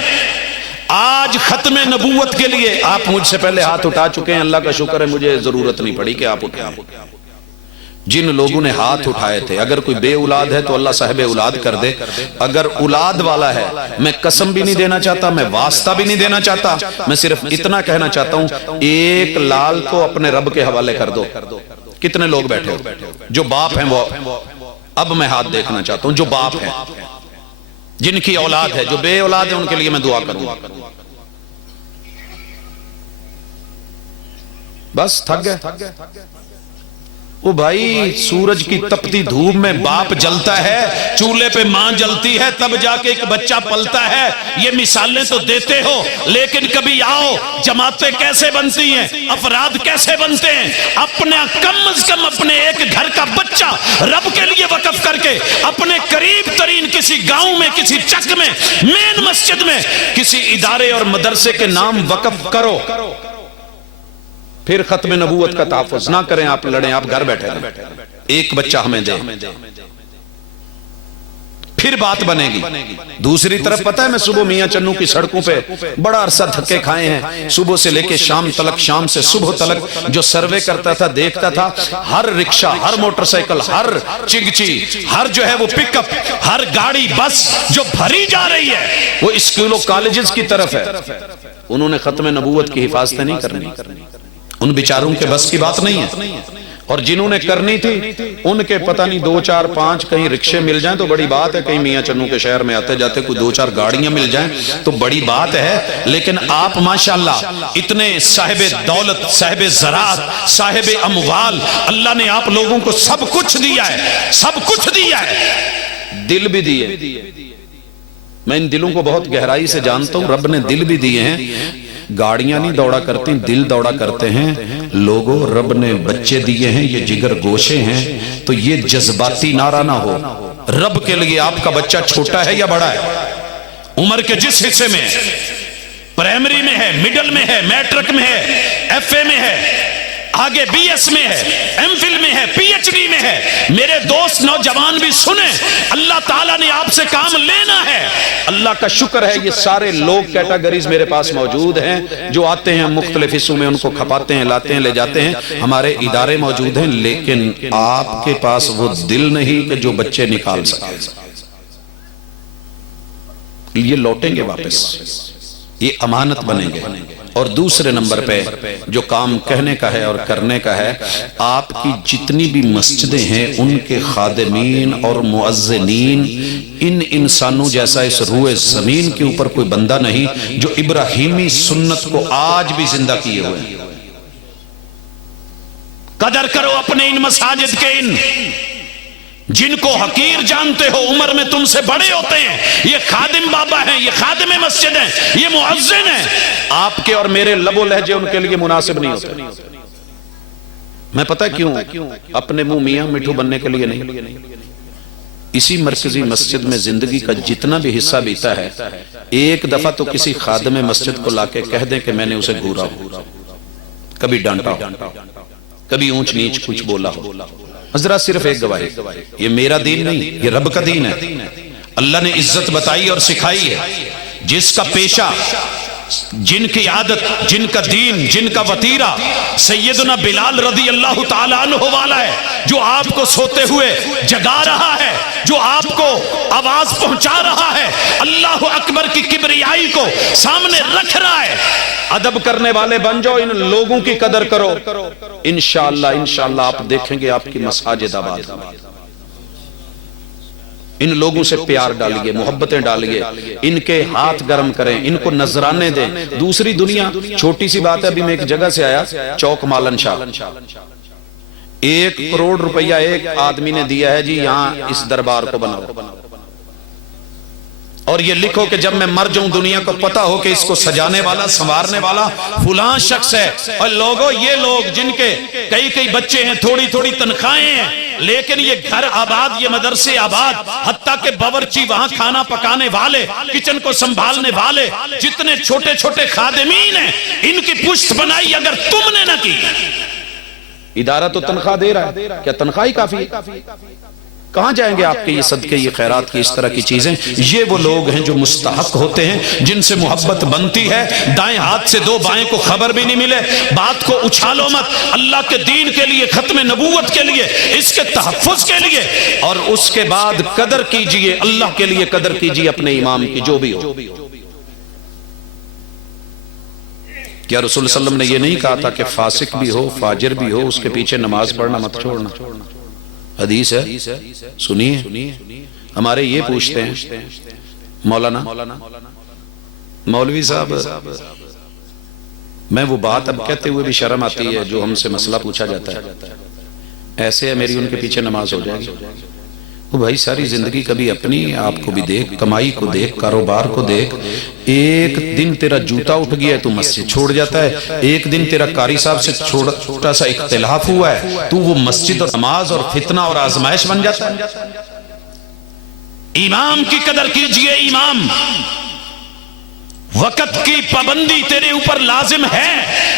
آج ختم نبوت کے لیے آپ مجھ سے پہلے ہاتھ اٹھا چکے ہیں، اللہ کا شکر ہے مجھے ضرورت نہیں پڑی کہ آپ اٹھائیں۔ جن لوگوں نے ہاتھ اٹھائے تھے، اگر کوئی بے اولاد ہے تو اللہ صاحب اولاد کر دے، اگر اولاد والا ہے میں قسم بھی نہیں دینا چاہتا، میں واسطہ بھی نہیں دینا چاہتا، میں صرف اتنا کہنا چاہتا ہوں ایک لال کو اپنے رب کے حوالے کر دو۔ کتنے لوگ بیٹھے ہو جو باپ ہیں؟ وہ اب میں ہاتھ دیکھنا چاہتا ہوں جو باپ ہیں، جن کی اولاد ہے، جو بے اولاد ہے ان کے لیے میں دعا کروں۔ بس تھک گئے؟ وہ بھائی سورج کی تپتی دھوپ میں باپ جلتا ہے، چولہے پہ ماں جلتی ہے، تب جا کے ایک بچہ پلتا ہے۔ یہ مثالیں تو دیتے ہو، لیکن کبھی آؤ جماعتیں کیسے بنتی ہیں، افراد کیسے بنتے ہیں؟ اپنا کم از کم اپنے ایک گھر کا بچہ رب کے لیے وقف کر کے اپنے قریب ترین کسی گاؤں میں، کسی چک میں، مین مسجد میں، کسی ادارے اور مدرسے کے نام وقف کرو۔ پھر ختم نبوت کا تحفظ نہ کریں، آپ لڑیں، آپ گھر بیٹھے رہیں، ایک بچہ ہمیں دیں، پھر بات بنے گی۔ دوسری طرف پتہ ہے میں صبح میاں چنو کی سڑکوں پہ بڑا عرصہ دھکے کھائے ہیں، صبح سے لے کے شام تلک، شام سے صبح تلک، جو سروے کرتا تھا دیکھتا تھا ہر رکشہ، ہر موٹر سائیکل، ہر چنگچی، ہر جو ہے وہ پک اپ، ہر گاڑی بس جو بھری جا رہی ہے وہ اسکولوں کالجز کی طرف ہے۔ انہوں نے ختم نبوت کی حفاظت نہیں کرنی، ان بیچاروں کے بس کی بات نہیں ہے۔ اور جنہوں نے کرنی تھی ان کے پتہ نہیں 2 4 5 کہیں رکشے مل جائیں تو بڑی بات ہے، کہیں میاں چنو کے شہر میں آتے جاتے کوئی 2 4 گاڑیاں مل جائیں تو بڑی بات ہے، لیکن آپ ماشاءاللہ اتنے صاحب دولت، صاحب زراعت، صاحب اموال، اللہ نے آپ لوگوں کو سب کچھ دیا ہے، سب کچھ دیا ہے، دل بھی دیے۔ میں ان دلوں کو بہت گہرائی سے جانتا ہوں، رب نے دل بھی دیے ہیں، گاڑیاں نہیں دوڑا کرتی، دل دوڑا کرتے ہیں۔ لوگوں رب نے بچے دیے ہیں، یہ جگر گوشے ہیں، تو یہ جذباتی نعرہ نہ ہو۔ رب کے لیے آپ کا بچہ چھوٹا ہے یا بڑا ہے، عمر کے جس حصے میں ہے، پرائمری میں ہے، مڈل میں ہے، میٹرک میں ہے، ایف اے میں ہے، آگے بی ایس میں ہے، ایم فل میں ہے، پی ایچ ڈی میں ہے، میرے دوست نوجوان بھی سنیں، اللہ تعالیٰ نے آپ سے کام لینا ہے۔ اللہ کا شکر ہے یہ سارے لوگ کیٹاگریز میرے پاس موجود ہیں جو آتے ہیں مختلف حصوں میں، ان کو کھپاتے ہیں، لاتے ہیں، لے جاتے ہیں، ہمارے ادارے موجود ہیں، لیکن آپ کے پاس وہ دل نہیں کہ جو بچے نکال سکے۔ یہ لوٹیں گے واپس، یہ امانت بنیں گے۔ اور دوسرے نمبر پہ جو کام کہنے کا ہے اور کرنے کا ہے، آپ کی جتنی بھی مسجدیں ہیں ان کے خادمین اور مؤذنین، ان انسانوں جیسا اس روئے زمین کے اوپر کوئی بندہ نہیں جو ابراہیمی سنت کو آج بھی زندہ کیے ہوئے۔ قدر کرو اپنے ان مساجد کے، ان جن کو حقیر جانتے ہو، عمر میں تم سے بڑے ہوتے ہیں، یہ خادم بابا ہیں، یہ خادم مسجد ہیں، یہ مؤذن ہیں، آپ کے اور میرے لب و لہجے ان کے لیے مناسب نہیں ہوتے۔ میں پتہ کیوں اپنے منہ میاں مٹھو بننے کے لیے نہیں، اسی مرکزی مسجد میں زندگی کا جتنا بھی حصہ بیتا ہے، ایک دفعہ تو کسی خادم مسجد کو لا کے کہہ دیں کہ میں نے اسے گھورا ہو، کبھی ڈانٹا ہو، کبھی اونچ نیچ کچھ بولا ہو۔ حضرات صرف ایک گواہی، یہ میرا دین نہیں، یہ رب کا دین ہے۔ اللہ نے عزت بتائی اور سکھائی ہے، جس کا پیشہ، جن کی عادت، جن کا دین، جن کا وطیرہ سیدنا بلال رضی اللہ تعالیٰ عنہ والا ہے، جو آپ کو سوتے ہوئے جگا رہا ہے، جو آپ کو آواز پہنچا رہا ہے، اللہ اکبر کی کبریائی کو سامنے رکھ رہا ہے۔ ادب کرنے والے بن جاؤ، ان لوگوں کی قدر کرو، انشاءاللہ آپ دیکھیں گے آپ کی مساجد آباد۔ ان لوگوں سے پیار ڈالیے، محبتیں ڈالیے، ان کے ہاتھ گرم کریں، ان کو نذرانے دیں۔ دوسری دنیا، چھوٹی سی بات ہے، ابھی میں ایک جگہ سے آیا، چوک مالن شاہ، 1 کروڑ روپیہ ایک آدمی نے دیا ہے جی یہاں اس دربار کو بناؤ، اور یہ لکھو کہ جب میں مر جاؤں دنیا کو پتا ہو کہ اس کو سجانے والا، سنوارنے والا فلاں شخص ہے۔ اور لوگوں، یہ لوگ جن کے کئی بچے ہیں، تھوڑی تھوڑی تنخواہیں ہیں، لیکن یہ گھر آباد، یہ مدرسے آباد، حتیٰ کہ باورچی وہاں کھانا پکانے والے، کچن کو سنبھالنے والے، جتنے چھوٹے چھوٹے خادمین ہیں، ان کی پشت بنائی اگر تم نے نہ کی۔ ادارہ تو تنخواہ دے رہا ہے، کیا تنخواہ ہی کافی ہے؟ کہاں جائیں گے آپ کے یہ صدقے، یہ خیرات کی اس طرح کی چیزیں؟ یہ وہ لوگ ہیں جو مستحق ہوتے ہیں، جن سے محبت بنتی ہے۔ دائیں ہاتھ سے 2 بائیں کو خبر بھی نہیں ملے، بات کو اچھالو مت، اللہ کے دین کے لیے، ختم نبوت کے لیے، اس کے تحفظ کے لیے، اور اس کے بعد قدر کیجئے، اللہ کے لیے قدر کیجئے اپنے امام کی، جو بھی ہو۔ کیا رسول صلی اللہ علیہ وسلم نے یہ نہیں کہا تھا کہ فاسق بھی ہو، فاجر بھی ہو، اس کے پیچھے نماز پڑھنا مت چھوڑنا؟ حدیث ہے، سنیے۔ ہمارے یہ پوچھتے ہیں مولانا، مولوی صاحب، میں وہ بات اب کہتے ہوئے بھی شرم آتی ہے جو ہم سے مسئلہ پوچھا جاتا ہے، ایسے ہے میری ان کے پیچھے نماز ہو جائے گی؟ وہ بھائی ساری زندگی کبھی اپنی آپ کو بھی دیکھ، کمائی کو دیکھ، کاروبار کو دیکھ۔ ایک دن تیرا جوتا اٹھ گیا ہے تو مسجد چھوڑ جاتا ہے، ایک دن تیرا قاری صاحب سے چھوٹا سا اختلاف ہوا ہے تو وہ مسجد اور نماز اور فتنہ اور آزمائش بن جاتا ہے۔ امام کی قدر کیجئے، امام، وقت کی پابندی تیرے اوپر لازم ہے۔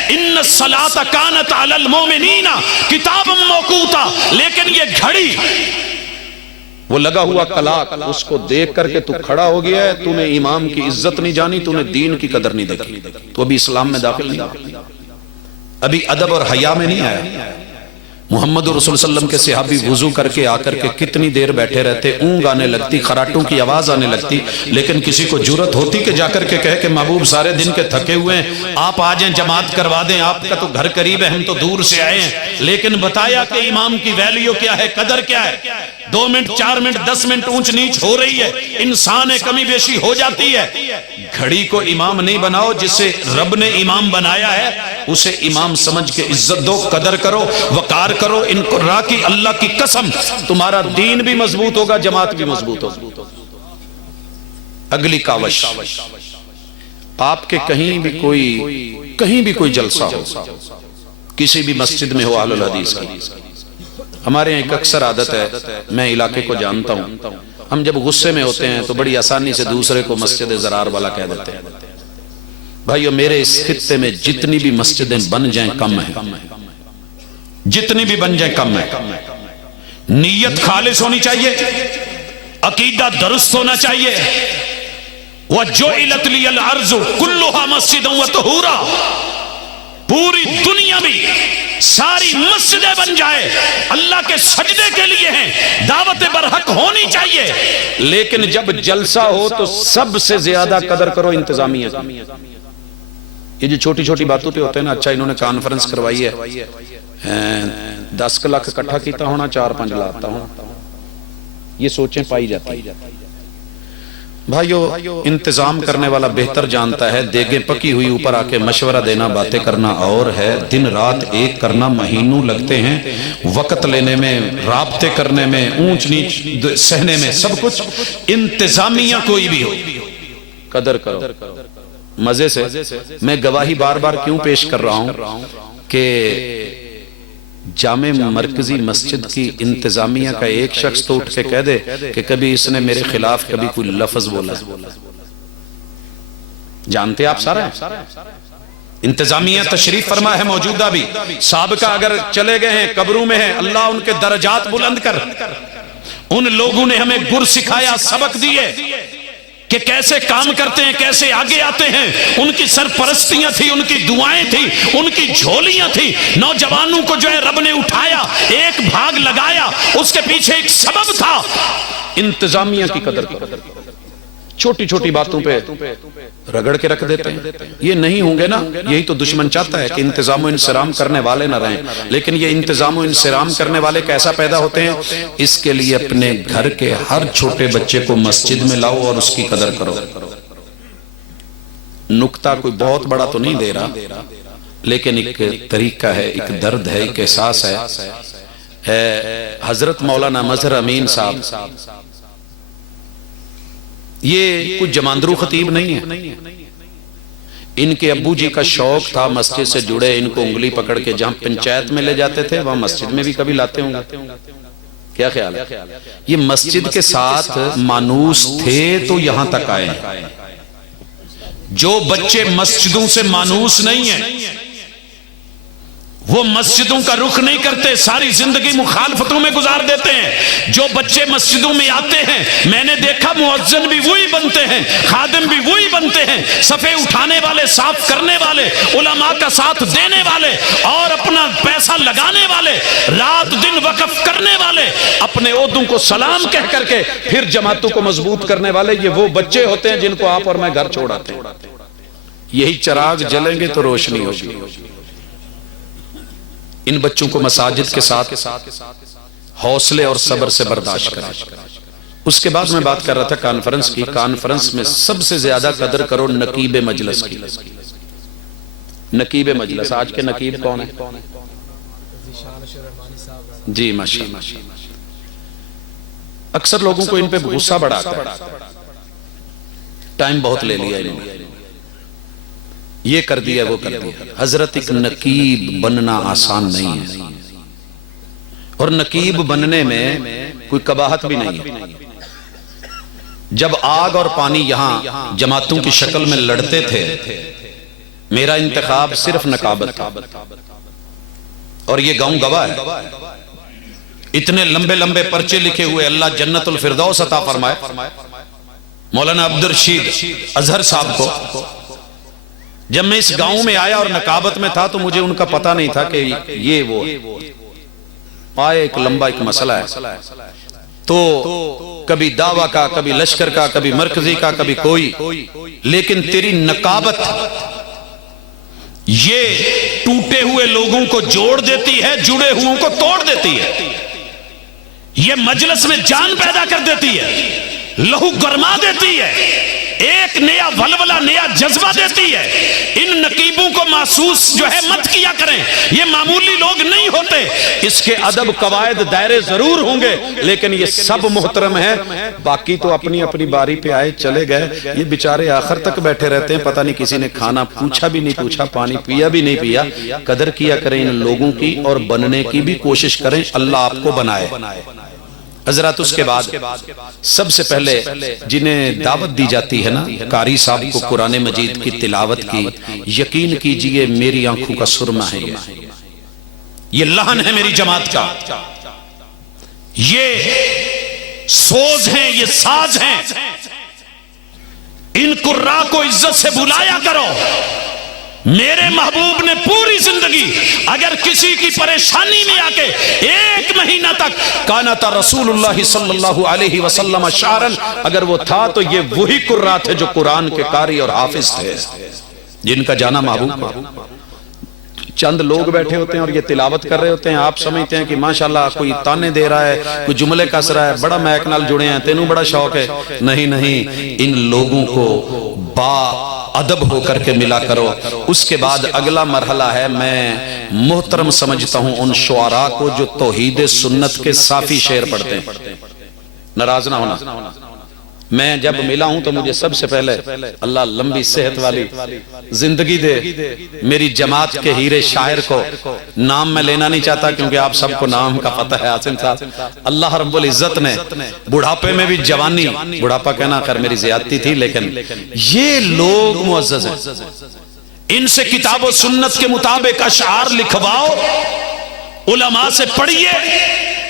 ان الصلاۃ کانت علی المؤمنین کتابا موقوتا، لیکن یہ گھڑی، وہ لگا ہوا کلاک، اس کو دیکھ کر کے تو کھڑا ہو گیا ہے، تو نے امام کی عزت نہیں جانی، تو نے دین کی قدر نہیں دیکھی، تو ابھی اسلام میں داخل نہیں، ابھی ادب اور حیا میں نہیں آیا۔ محمد رسول صلی اللہ علیہ وسلم کے صحابی وضو کر کے آ کر کے کتنی دیر بیٹھے رہتے، اونگ آنے لگتی، خراٹوں کی آواز آنے لگتی، لیکن کسی کو جرت ہوتی کہ جا کر کے کہے کہ محبوب سارے دن کے تھکے ہوئے ہیں، آپ آ جائیں جماعت کروا دیں، آپ کا تو گھر قریب ہے، ہم تو دور سے آئے ہیں۔ لیکن بتایا کہ امام کی ویلیو کیا ہے، قدر کیا ہے۔ 2 منٹ 4 منٹ 10 منٹ اونچ نیچ ہو رہی ہے، انسان کمی بیشی ہو جاتی ہے، گھڑی کو امام نہیں بناؤ، جسے رب نے امام بنایا ہے اسے امام سمجھ کے عزت دو، قدر کرو، وقار کرو، ان کو راہ کی اللہ کی قسم تمہارا دین بھی مضبوط ہوگا، جماعت بھی مضبوط ہوگا۔ اگلی کاوش، آپ کے کہیں بھی کوئی جلسہ ہو، کسی بھی مسجد میں ہو اہل الحدیث کی، ہمارے یہاں ایک اکثر عادت ہے، میں علاقے کو جانتا ہوں، ہم جب غصے میں ہوتے ہیں تو بڑی آسانی سے دوسرے کو مسجد زرار والا کہہ دیتے ہیں۔ بھائیو میرے اس خطے میں جتنی بھی مسجدیں بن جائیں کم ہیں، جتنی بھی بن جائیں کم ہیں، نیت خالص ہونی چاہیے، عقیدہ درست ہونا چاہیے۔ وَجُعِلَتْ لِيَ الْأَرْضُ كُلُّهَا مَسْجِدًا وَطَهُورًا، پوری دنیا بھی ساری مسجدیں بن جائے، اللہ کے سجدے کے لیے ہیں، دعوت برحق ہونی چاہیے، لیکن جب جلسہ ہو تو سب سے زیادہ قدر کرو انتظامیہ کی۔ یہ جو چھوٹی چھوٹی باتوں پہ ہوتے ہیں نا، اچھا انہوں نے کانفرنس کروائی ہے، 10 لاکھ اکٹھا کیتا ہونا، 4-5 لاکھ ہونا، یہ سوچیں پائی جاتی ہے۔ بھائیو انتظام کرنے والا بہتر جانتا ہے، دیگیں پکی ہوئی اوپر آ کے مشورہ دینا، باتیں کرنا اور ہے، دن رات ایک کرنا مہینوں لگتے ہیں، وقت لینے میں، رابطے کرنے میں، اونچ نیچ سہنے میں، سب کچھ۔ انتظامیہ کوئی بھی ہو، قدر کرو۔ مزے سے میں گواہی بار بار کیوں پیش کر رہا ہوں کہ جامع مرکزی مسجد کی انتظامیہ کا ایک شخص تو اٹھ کے کہہ دے کہ کبھی اس نے میرے خلاف کبھی کوئی لفظ بولا، جانتے آپ سارا ہے؟ انتظامیہ تشریف فرما ہے، موجودہ بھی، سابقہ اگر چلے گئے ہیں، قبروں میں ہیں، اللہ ان کے درجات بلند کر۔ ان لوگوں نے ہمیں گر سکھایا، سبق دیے کہ کیسے کام کرتے ہیں، کیسے آگے آتے ہیں، ان کی سرپرستیاں تھی، ان کی دعائیں تھی، ان کی جھولیاں تھی، نوجوانوں کو جو ہے رب نے اٹھایا، ایک بھاگ لگایا، اس کے پیچھے ایک سبب تھا۔ انتظامیہ کی قدر کرو، چھوٹی چھوٹی باتوں پہ رگڑ کے رکھ دیتے ہیں، یہ نہیں ہوں گے نا، یہی تو دشمن چاہتا ہے کہ انتظام و انصرام کرنے والے نہ رہیں، لیکن یہ انتظام و انصرام کرنے والے کیسا پیدا ہوتے ہیں؟ اس کے لیے اپنے گھر کے ہر چھوٹے بچے کو مسجد میں لاؤ اور اس کی قدر کرو۔ نکتہ کوئی بہت بڑا تو نہیں دے رہا، لیکن ایک طریقہ ہے، ایک درد ہے، ایک احساس ہے۔ حضرت مولانا مظہر امین صاحب، یہ کچھ جماندرو خطیب نہیں ہے، ان کے ابو جی کا شوق تھا مسجد سے جڑے، ان کو انگلی پکڑ کے جہاں پنچایت میں لے جاتے تھے وہاں مسجد میں بھی کبھی لاتے ہوں گے، کیا خیال ہے؟ یہ مسجد کے ساتھ مانوس تھے تو یہاں تک آئے ہیں۔ جو بچے مسجدوں سے مانوس نہیں ہیں، وہ مسجدوں کا رخ نہیں کرتے، ساری زندگی مخالفتوں میں گزار دیتے ہیں۔ جو بچے مسجدوں میں آتے ہیں، میں نے دیکھا مؤذن بھی وہی بنتے ہیں، خادم بھی وہی بنتے ہیں، صفے اٹھانے والے، صاف کرنے والے، علماء کا ساتھ دینے والے اور اپنا پیسہ لگانے والے، رات دن وقف کرنے والے، اپنے عہدوں کو سلام کہہ کر کے پھر جماعتوں کو مضبوط کرنے والے، یہ وہ بچے ہوتے ہیں جن کو آپ اور میں گھر چھوڑاتے ہیں۔ یہی چراغ جلیں گے تو روشنی ہوگی۔ ان بچوں کو مساجد کے ساتھ حوصلے اور صبر سے برداشت کریں۔ اس کے بعد میں بات کر رہا تھا کانفرنس کی، کانفرنس میں سب سے زیادہ قدر کرو نقیب مجلس کی۔ نقیب مجلس، آج کے نقیب کون ہے؟ جی ماشاءاللہ۔ اکثر لوگوں کو ان پہ غصہ بڑا آتا ہے، ٹائم بہت لے لیا انہوں نے، یہ کر دیا وہ کر دیا۔ حضرت ایک نقیب بننا آسان نہیں ہے، اور نقیب بننے میں کوئی قباحت بھی نہیں ہے۔ جب آگ اور پانی یہاں جماعتوں کی شکل میں لڑتے تھے، میرا انتخاب صرف نقابت تھا، اور یہ گاؤں گواہ ہے۔ اتنے لمبے لمبے پرچے لکھے ہوئے، اللہ جنت الفردوس عطا فرمائے مولانا عبدالرشید اظہر صاحب کو۔ جب میں اس گاؤں میں آیا اور نقابت میں تھا تو مجھے ان کا پتہ نہیں تھا کہ یہ وہ آئے ایک لمبا ایک مسئلہ ہے، تو کبھی دعویٰ کا، کبھی لشکر کا، کبھی مرکزی کا، کبھی کوئی، لیکن تیری نقابت یہ ٹوٹے ہوئے لوگوں کو جوڑ دیتی ہے، جڑے ہوئوں کو توڑ دیتی ہے، یہ مجلس میں جان پیدا کر دیتی ہے، لہو گرما دیتی ہے، ایک نیا ولولہ، نیا جذبہ دیتی ہے۔ ان نقیبوں کو محسوس جو ہے مت کیا کریں، یہ معمولی لوگ نہیں ہوتے، اس کے ادب، قواعد، دائرے ضرور ہوں گے، لیکن یہ سب محترم ہے، باقی تو اپنی اپنی باری پہ آئے چلے گئے، یہ بیچارے آخر تک بیٹھے رہتے ہیں، پتہ نہیں کسی نے کھانا پوچھا بھی نہیں پوچھا، پانی پیا بھی نہیں پیا۔ قدر کیا کریں ان لوگوں کی، اور بننے کی بھی کوشش کریں، اللہ آپ کو بنائے۔ حضرات اس کے بعد سب سے پہلے جنہیں دعوت دی جاتی ہے نا، قاری صاحب کو قرآن مجید کی تلاوت کی، یقین کیجئے میری آنکھوں کا سرما ہے، یہ لہن ہے میری جماعت کا، یہ سوز ہیں، یہ ساز ہیں، ان قرآ کو عزت سے بلایا کرو۔ میرے محبوب نے پوری زندگی اگر کسی کی پریشانی میں آ کے ایک مہینہ تک کانت رسول اللہ صلی اللہ علیہ وسلم شعرن، اگر وہ تھا تو یہ وہی قرآ تھے جو قرآن کے قاری اور حافظ تھے، جن کا جانا محبوب ہے۔ چند لوگ بیٹھے ہوتے ہیں اور یہ تلاوت کر رہے ہوتے ہیں، آپ سمجھتے ہیں کہ ماشاءاللہ کوئی تانے دے رہا ہے، کوئی جملے کس رہا ہے، بڑا میک نال جڑے ہیں، تینوں بڑا شوق ہے۔ نہیں، ان لوگوں کو با ادب ہو کر کے ملا کرو۔ اس کے بعد اگلا مرحلہ ہے، میں محترم سمجھتا ہوں ان شعراء کو جو توحید سنت کے صافی شعر پڑھتے ہیں، ناراض نہ ہونا۔ میں جب ملا ہوں تو مجھے سب سے پہلے اللہ لمبی صحت والی زندگی دے، میری جماعت کے ہیرے شاعر کو، نام میں لینا نہیں چاہتا کیونکہ آپ سب کو نام کا پتہ ہے، عاصم صاحب، اللہ رب العزت نے بڑھاپے میں بھی جوانی، بڑھاپا کہنا خیر میری زیادتی تھی، لیکن یہ لوگ معزز ہیں، ان سے کتاب و سنت کے مطابق اشعار لکھواؤ، علماء سے پڑھیے،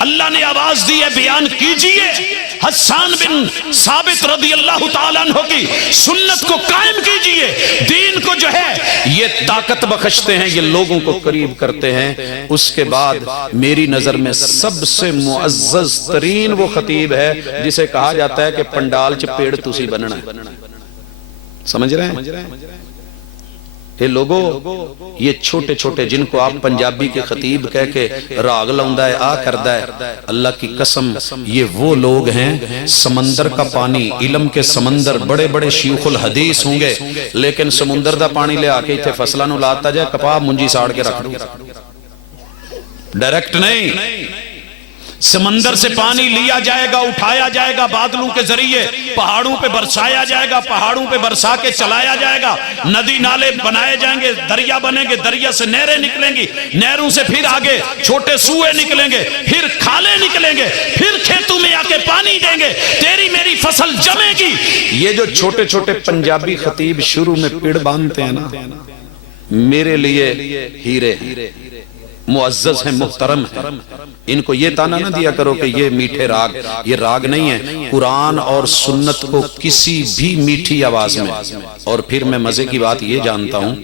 اللہ نے آواز دی ہے بیان کیجئے۔ حسان بن ثابت رضی اللہ تعالیٰ عنہ کی سنت کو قائم کیجئے، دین کو جو ہے یہ طاقت بخشتے ہیں، یہ لوگوں کو قریب کرتے ہیں۔ اس کے بعد میری نظر میں سب سے معزز ترین وہ خطیب ہے جسے کہا جاتا ہے کہ پنڈال چ پیڑ تسی بننا ہے، سمجھ رہے ہیں؟ یہ لوگوں، یہ چھوٹے چھوٹے جن کو آپ پنجابی کے خطیب کہہ کے راگ لاؤندا ہے، آ کردا ہے، اللہ کی قسم یہ وہ لوگ ہیں، سمندر کا پانی، علم کے سمندر، بڑے بڑے شیوخ الحدیث ہوں گے، لیکن سمندر دا پانی لے آ کے اتنے فصلوں نو لاتا جائے، کپاہ منجی ساڑ کے رکھ دو، ڈائریکٹ نہیں، سمندر سے پانی لیا جائے گا، اٹھایا جائے گا بادلوں کے ذریعے، پہاڑوں پہ برسایا جائے گا، پہاڑوں پہ برسا کے چلایا جائے گا، ندی نالے بنائے جائیں گے، دریا بنیں گے، دریا سے نہریں نکلیں گی، نہروں سے پھر آگے چھوٹے سوئے نکلیں گے، پھر کھالے نکلیں گے، پھر کھیتوں میں آ کے پانی دیں گے، تیری میری فصل جمے گی۔ یہ جو چھوٹے چھوٹے پنجابی خطیب شروع میں پیڑ باندھتے ہیں نا، میرے لیے ہیرے ہیں، معزز ہیں، محترم ہیں۔ ان کو یہ تانا نہ دیا کرو کہ یہ میٹھے راگ، یہ راگ نہیں ہے، قرآن اور سنت کو کسی بھی میٹھی آواز میں۔ اور پھر میں مزے کی بات یہ جانتا ہوں،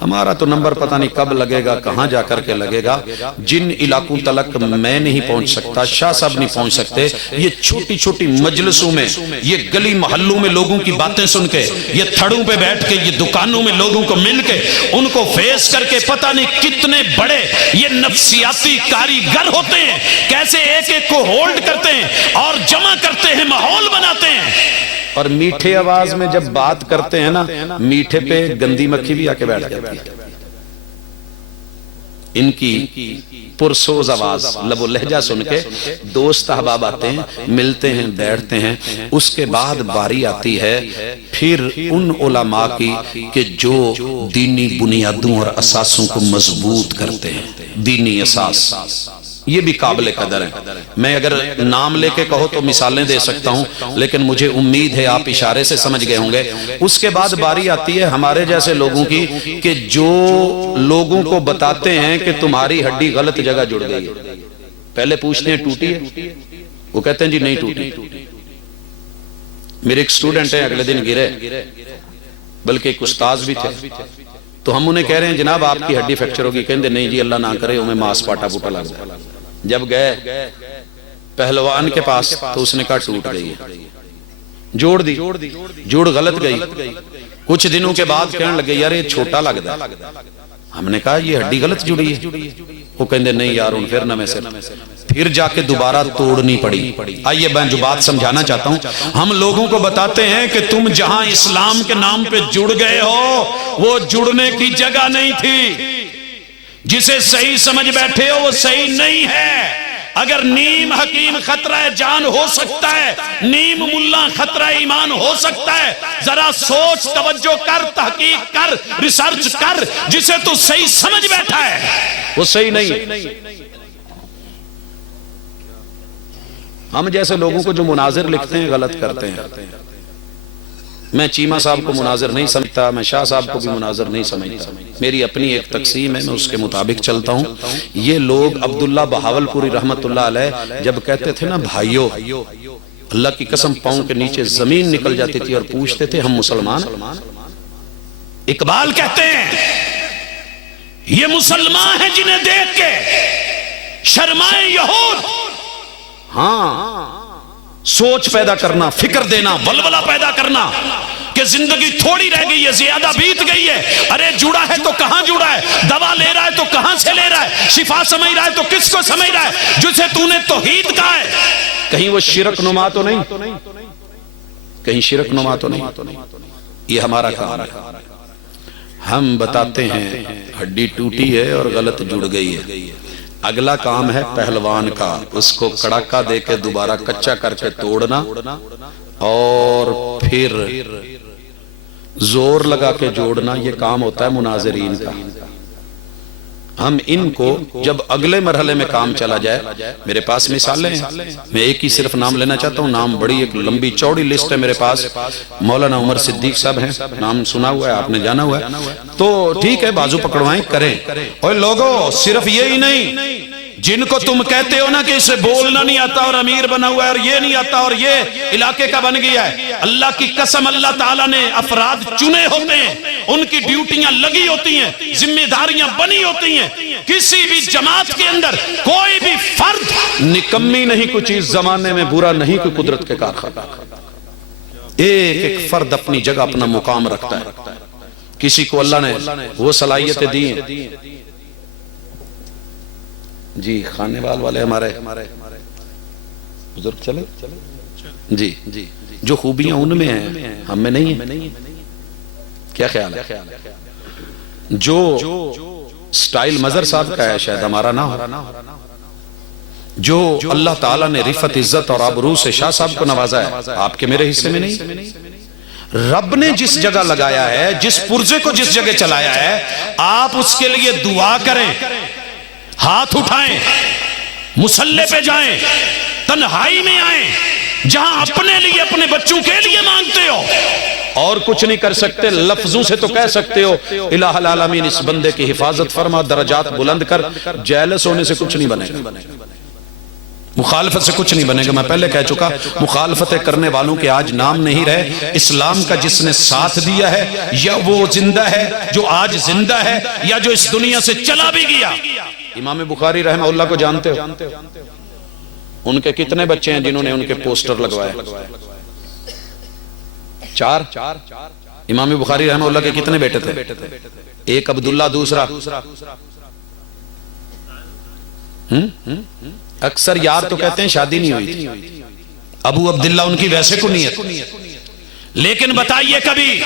ہمارا تو نمبر پتہ نہیں کب لگے گا، کہاں جا کر کے لگے گا، جن علاقوں تلک میں نہیں پہنچ سکتا، شاہ صاحب نہیں پہنچ سکتے، یہ چھوٹی چھوٹی مجلسوں میں، یہ گلی محلوں میں لوگوں کی باتیں سن کے، یہ تھڑوں پہ بیٹھ کے، یہ دکانوں میں لوگوں کو مل کے، ان کو فیس کر کے پتہ نہیں کتنے بڑے یہ نفسیاتی کاریگر ہوتے ہیں، کیسے ایک ایک کو ہولڈ کرتے ہیں اور جمع کرتے ہیں، ماحول بناتے ہیں۔ اور میٹھے آواز میں جب بات کرتے ہیں نا، میٹھے پہ گندی مکھی بھی آ کے بیٹھ جاتی ہے۔ ان کی پرسوز آواز، لب و لہجہ سن کے دوست احباب آتے ہیں، ملتے ہیں، بیٹھتے ہیں۔ اس کے بعد باری آتی ہے پھر ان علماء کی کہ جو دینی بنیادوں اور اساسوں کو مضبوط کرتے ہیں، دینی اساس، یہ بھی قابل قدر ہے۔ میں اگر نام لے کے کہو تو مثالیں دے سکتا ہوں، لیکن مجھے امید ہے آپ اشارے سے سمجھ گئے ہوں گے۔ اس کے بعد باری آتی ہے ہمارے جیسے لوگوں کی کہ جو لوگوں کو بتاتے ہیں کہ تمہاری ہڈی غلط جگہ جڑ گئی ہے، پہلے پوچھتے ہیں ٹوٹی ہے، وہ کہتے ہیں جی نہیں ٹوٹی۔ میرے ایک سٹوڈنٹ ہیں، اگلے دن گرے، بلکہ ایک استاذ بھی تھے، تو ہم انہیں کہہ رہے ہیں جناب آپ کی ہڈی فریکچر ہوگی، کہندے نہیں جی اللہ نہ کرے، ہمیں ماس پاٹا پوٹا لگ جائے۔ جب گئے پہلوان کے پاس تو اس نے کہا ٹوٹ گئی ہے، جوڑ دی، جوڑ غلط گئی۔ کچھ دنوں کے بعد کہنے لگے یار یہ چھوٹا لگتا ہے، ہم نے کہا یہ ہڈی غلط جڑی ہے، وہ کہندے نہیں یار ان پھر نہ میں سے، پھر جا کے دوبارہ توڑنی پڑی۔ آئیے میں جو بات سمجھانا چاہتا ہوں، ہم لوگوں کو بتاتے ہیں کہ تم جہاں اسلام کے نام پہ جڑ گئے ہو وہ جڑنے کی جگہ نہیں تھی، جسے صحیح سمجھ بیٹھے ہو وہ صحیح نہیں ہے۔ اگر نیم حکیم خطرہ جان ہو سکتا ہے، نیم ملا خطرہ ایمان ہو سکتا ہے، ذرا سوچ، توجہ کر، تحقیق کر، ریسرچ کر، جسے تو صحیح سمجھ بیٹھا ہے وہ صحیح نہیں ہے۔ ہم جیسے لوگوں کو جو مناظر لکھتے ہیں غلط کرتے ہیں۔ میں چیمہ صاحب کو مناظر نہیں سمجھتا، میں شاہ صاحب کو بھی مناظر نہیں سمجھتا، میری اپنی ایک تقسیم ہے، میں اس کے مطابق چلتا ہوں۔ یہ لوگ عبداللہ بہاولپوری رحمت اللہ علیہ جب کہتے تھے نا بھائیو، اللہ کی قسم پاؤں کے نیچے زمین نکل جاتی تھی اور پوچھتے تھے ہم مسلمان؟ اقبال کہتے ہیں یہ مسلمان ہیں جنہیں دیکھ کے شرمائے یہود۔ ہاں، سوچ پیدا کرنا، فکر دینا، ولولہ پیدا کرنا کہ زندگی تھوڑی رہ گئی ہے، زیادہ بیت گئی ہے، ارے جڑا ہے تو کہاں جڑا ہے، دوا لے رہا ہے تو کہاں سے لے رہا ہے، شفا سمجھ رہا ہے تو کس کو سمجھ رہا ہے، جسے تو نے توحید کہا ہے، کہیں وہ شرک نما تو نہیں، کہیں شرک نما تو نہیں۔ یہ ہمارا کام ہے، ہم بتاتے ہیں ہڈی ٹوٹی ہے اور غلط جڑ گئی ہے۔ اگلا کام ہے پہلوان کا، اس کو کڑاکا دے کے دوبارہ کچا کر کے توڑنا اور پھر زور لگا کے جوڑنا، یہ کام ہوتا ہے مناظرین کا۔ ہم ان کو جب اگلے مرحلے میں کام چلا جائے، میرے پاس مثالیں ہیں، میں ایک ہی صرف نام لینا چاہتا ہوں، نام بڑی ایک لمبی چوڑی لسٹ ہے میرے پاس۔ مولانا عمر صدیق صاحب ہیں، نام سنا ہوا ہے، آپ نے جانا ہوا ہے، تو ٹھیک ہے بازو پکڑوائیں کریں۔ اور لوگوں صرف یہی نہیں، جن کو تم کہتے ہو نا کہ اسے بولنا نہیں آتا اور امیر بنا ہوا ہے اور یہ نہیں آتا اور یہ علاقے کا بن گیا ہے، اللہ کی قسم اللہ تعالیٰ نے افراد چنے ہوتے ہیں، ان کی ڈیوٹیاں لگی ہوتی ہیں، ذمہ داریاں بنی ہوتی ہیں۔ کسی بھی جماعت کے اندر کوئی بھی فرد نکمی نہیں، کچھ اس زمانے میں برا نہیں، کوئی قدرت کے کارخانہ، ایک ایک فرد اپنی جگہ اپنا مقام رکھتا ہے۔ کسی کو اللہ نے وہ صلاحیتیں دی ہیں، جی خانے والے ہمارے بزرگ چلے جی، جو خوبیاں ان میں ہیں ہم میں نہیں ہیں، کیا خیال ہے؟ جو سٹائل مظہر صاحب کا ہے شاید ہمارا نہ ہو، جو اللہ تعالیٰ نے رفت عزت اور آبرو سے شاہ صاحب کو نوازا ہے، آپ کے میرے حصے میں نہیں۔ رب نے جس جگہ لگایا ہے، جس پرزے کو جس جگہ چلایا ہے، آپ اس کے لیے دعا کریں، ہاتھ اٹھائیں، مصلی پہ جائیں، تنہائی میں آئیں، جہاں اپنے لیے اپنے بچوں کے لیے مانگتے ہو، اور کچھ نہیں کر سکتے، لفظوں سے تو کہہ سکتے ہو الہ العالمین اس بندے کی حفاظت فرما، درجات بلند کر، جیلس ہونے سے کچھ نہیں بنے گا، مخالفت سے کچھ نہیں بنے گا۔ میں پہلے کہہ چکا، مخالفتیں کرنے والوں کے آج نام نہیں رہے۔ اسلام کا جس نے ساتھ دیا ہے، یا وہ زندہ ہے جو آج زندہ ہے، یا جو اس دنیا سے چلا بھی گیا۔ امام بخاری رحمہ اللہ کو جانتے ہو؟ ان کے کتنے بچے ہیں جنہوں نے ان کے پوسٹر لگوائے؟ 4۔ امام بخاری رحمہ اللہ کے کتنے بیٹے تھے؟ ایک عبداللہ، دوسرا اکثر یار تو کہتے ہیں شادی نہیں ہوئی تھی، ابو عبداللہ ان کی ویسے کو نیت، لیکن بتائیے کبھی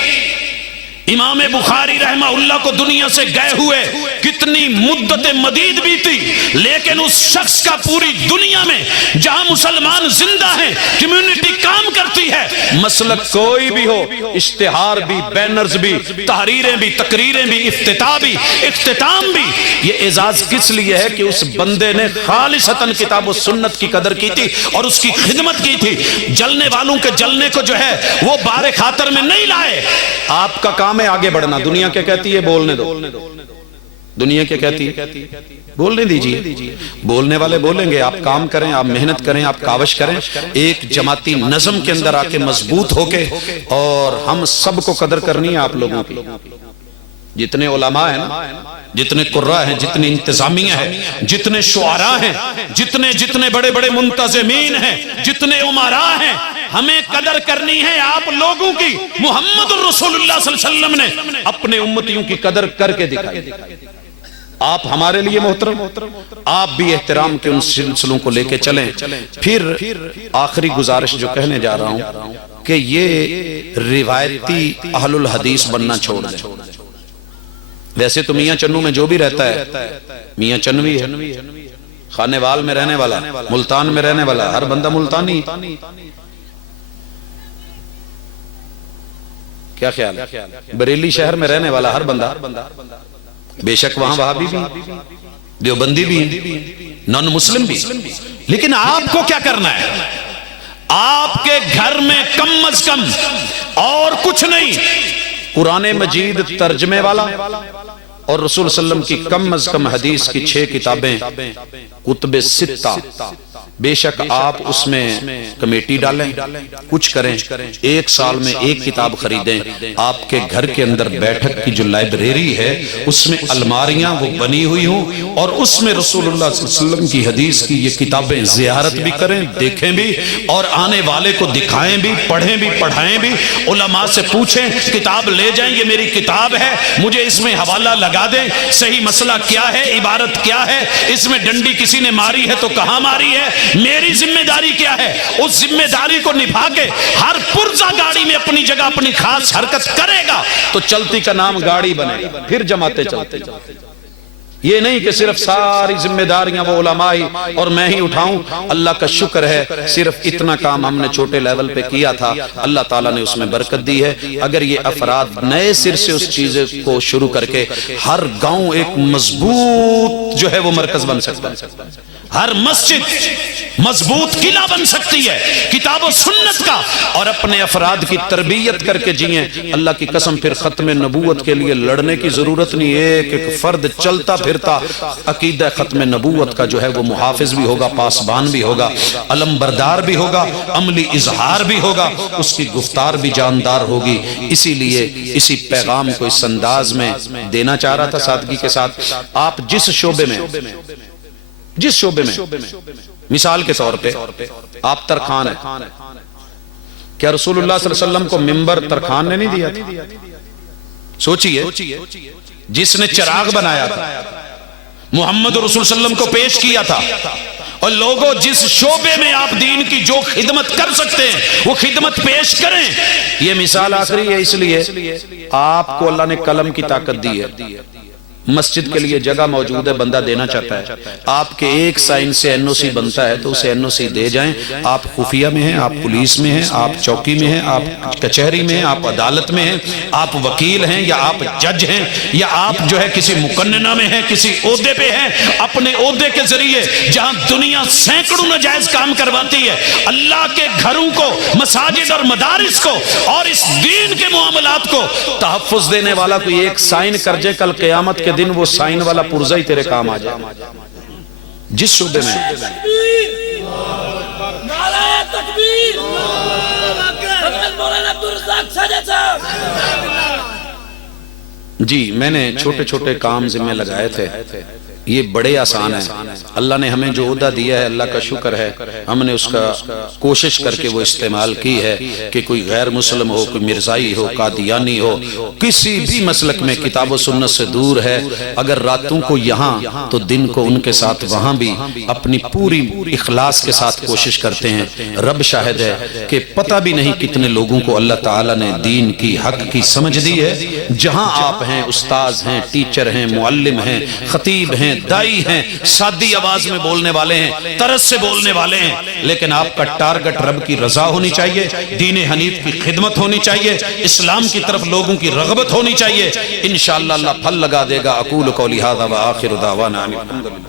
امام بخاری رحمہ اللہ کو دنیا سے گئے ہوئے کتنی مدت مدید بھی تھی، لیکن اس شخص کا پوری دنیا میں جہاں مسلمان زندہ ہیں، کمیونٹی کام کرتی ہے، مسلک کوئی بھی ہو، اشتہار بھی، بینرز بھی، تحریریں بھی، تقریریں بھی، افتتاح بھی، اختتام بھی، یہ اعزاز کس لیے ہے کہ اس بندے نے خالصتاً کتاب و سنت کی قدر کی تھی اور اس کی خدمت کی تھی۔ جلنے والوں کے جلنے کو جو ہے وہ بار خاطر میں نہیں لائے۔ آپ کا کام آگے بڑھنا، دنیا کیا کہتی ہے بولنے دو، دنیا کیا کہتی ہے بولنے دیجیے، بولنے والے بولیں گے، آپ کام کریں، آپ محنت کریں، آپ کاوش کریں، ایک جماعتی نظم کے اندر آ کے مضبوط ہو کے، اور ہم سب کو قدر کرنی ہے آپ لوگوں کی، جتنے علماء ہیں نا، جتنے قراء ہیں، جتنی انتظامیہ ہے، جتنے شعراء ہیں، جتنے بڑے بڑے منتظمین ہیں، جتنے امراء ہیں، ہمیں قدر کرنی ہے آپ لوگوں کی۔ محمد الرسول اللہ صلی اللہ علیہ وسلم نے اپنے امتیوں کی قدر کر کے دکھائی۔ آپ ہمارے لیے محترم، آپ بھی احترام کے ان سلسلوں کو لے کے چلیں۔ پھر آخری گزارش جو کہنے جا رہا ہوں کہ یہ روایتی اہل الحدیث بننا چھوڑ دیں۔ ویسے تو میاں چنو میں جو بھی رہتا ہے میاں چنوی ہے، خانے وال میں رہنے والا، ملتان میں رہنے والا، ہر بندہ ملتانی۔ کیا خیال ہے؟ بریلی شہر میں رہنے والا ہر بندہ، بے شک وہاں وہابی بھی، دیوبندی بھی، نان مسلم بھی، لیکن آپ کو کیا کرنا ہے؟ آپ کے گھر میں کم از کم اور کچھ نہیں، قرآن مجید ترجمے والا اور رسول صلی اللہ علیہ وسلم کی کم از کم حدیث کی 6 کتابیں، کتب 6، بے شک آپ اس میں کمیٹی ڈالیں، کچھ کریں، 1 سال میں 1 کتاب خریدیں۔ آپ کے گھر کے اندر بیٹھک کی جو لائبریری ہے اس میں الماریاں وہ بنی ہوئی ہوں، اور اس میں رسول اللہ صلی اللہ علیہ وسلم کی حدیث کی یہ کتابیں زیارت بھی کریں، دیکھیں بھی، اور آنے والے کو دکھائیں بھی، پڑھیں بھی، پڑھائیں بھی، علماء سے پوچھیں، کتاب لے جائیں یہ میری کتاب ہے، مجھے اس میں حوالہ لگا دیں، صحیح مسئلہ کیا ہے، عبارت کیا ہے، اس میں ڈنڈی کسی نے ماری ہے تو کہاں ماری ہے، میری ذمہ داری کیا ہے، اس ذمہ داری کو نبھا کے ہر پرزہ گاڑی میں اپنی جگہ اپنی خاص حرکت کرے گا تو چلتی کا نام گاڑی بنے گا، پھر جماعتیں چلتے۔ یہ نہیں کہ صرف ساری ذمہ داریاں وہ علماء ہی اور میں ہی اٹھاؤں۔ اللہ کا شکر ہے صرف اتنا کام ہم نے چھوٹے لیول پہ کیا تھا، اللہ تعالیٰ نے اس میں برکت دی ہے۔ اگر یہ افراد نئے سر سے اس چیز کو شروع کر کے ہر گاؤں ایک مضبوط جو ہے وہ مرکز بن سکتا ہے، ہر مسجد مضبوط قلعہ بن سکتی ہے کتاب و سنت کا، اور اپنے افراد کی تربیت کر کے جئیں، اللہ کی قسم پھر ختم نبوت کے لیے لڑنے کی ضرورت نہیں۔ ایک ایک فرد چلتا پھرتا عقیدہ ختم نبوت کا جو ہے وہ محافظ بھی ہوگا، پاسبان بھی ہوگا، علم بردار بھی ہوگا، عملی اظہار بھی ہوگا، اس کی گفتار بھی جاندار ہوگی۔ اسی لیے اسی پیغام کو اس انداز میں دینا چاہ رہا تھا سادگی کے ساتھ۔ آپ جس شعبے میں مثال کے طور پہ آپ ترخان ہیں، کیا رسول اللہ صلی اللہ علیہ وسلم کو منبر ترخان نے نہیں دیا تھا؟ سوچئے، جس نے چراغ بنایا تھا، محمد رسول صلی اللہ علیہ وسلم کو پیش کیا تھا، اور لوگوں جس شعبے میں آپ دین کی جو خدمت کر سکتے ہیں وہ خدمت پیش کریں۔ یہ مثال آخری ہے، اس لیے آپ کو اللہ نے قلم کی طاقت دی ہے، مسجد کے لیے جگہ موجود ہے، بندہ دینا چاہتا ہے، آپ کے ایک سائن سے این او سی بنتا ہے تو اسے این او سی دے جائیں۔ آپ خفیہ میں ہیں، آپ پولیس میں ہیں، آپ چوکی میں ہیں، آپ کچہری میں ہیں، آپ عدالت میں ہیں، آپ وکیل ہیں یا آپ جج ہیں یا آپ جو ہے کسی مقننہ میں ہیں، کسی عہدے پہ ہیں، اپنے عہدے کے ذریعے جہاں دنیا سینکڑوں ناجائز کام کرواتی ہے، اللہ کے گھروں کو، مساجد اور مدارس کو اور اس دین کے معاملات کو تحفظ دینے والا کوئی ایک سائن کر جائے، کل قیامت کے دن وہ سائن والا پرزہ ہی تیرے کام آ جائے۔ جس شعبے میں نعرہ تکبیر، مولانا عبدالرزاق ساجد صاحب۔ جی میں نے چھوٹے چھوٹے کام ذمہ لگائے تھے، یہ بڑے آسان ہیں۔ اللہ نے ہمیں جو عہدہ دیا ہے اللہ کا شکر ہے، ہم نے اس کا کوشش کر کے وہ استعمال کی ہے کہ کوئی غیر مسلم ہو، کوئی مرزائی ہو، قادیانی ہو، کسی بھی مسلک میں کتاب و سنت سے دور ہے، اگر راتوں کو یہاں تو دن کو ان کے ساتھ وہاں بھی اپنی پوری اخلاص کے ساتھ کوشش کرتے ہیں۔ رب شاہد ہے کہ پتہ بھی نہیں کتنے لوگوں کو اللہ تعالیٰ نے دین کی حق کی سمجھ دی ہے۔ جہاں آپ ہیں، استاذ ہیں، ٹیچر ہیں، معلم ہیں، خطیب ہیں، دائی ہیں، سادی آواز میں بولنے والے ہیں، طرز سے بولنے والے ہیں، لیکن آپ کا ٹارگٹ رب کی رضا ہونی چاہیے، دین حنیف کی خدمت ہونی چاہیے، اسلام کی طرف لوگوں کی رغبت ہونی چاہیے۔ انشاءاللہ اللہ پھل لگا دے گا۔ اقول قولی ھذا وآخر دعوانا الحمدللہ۔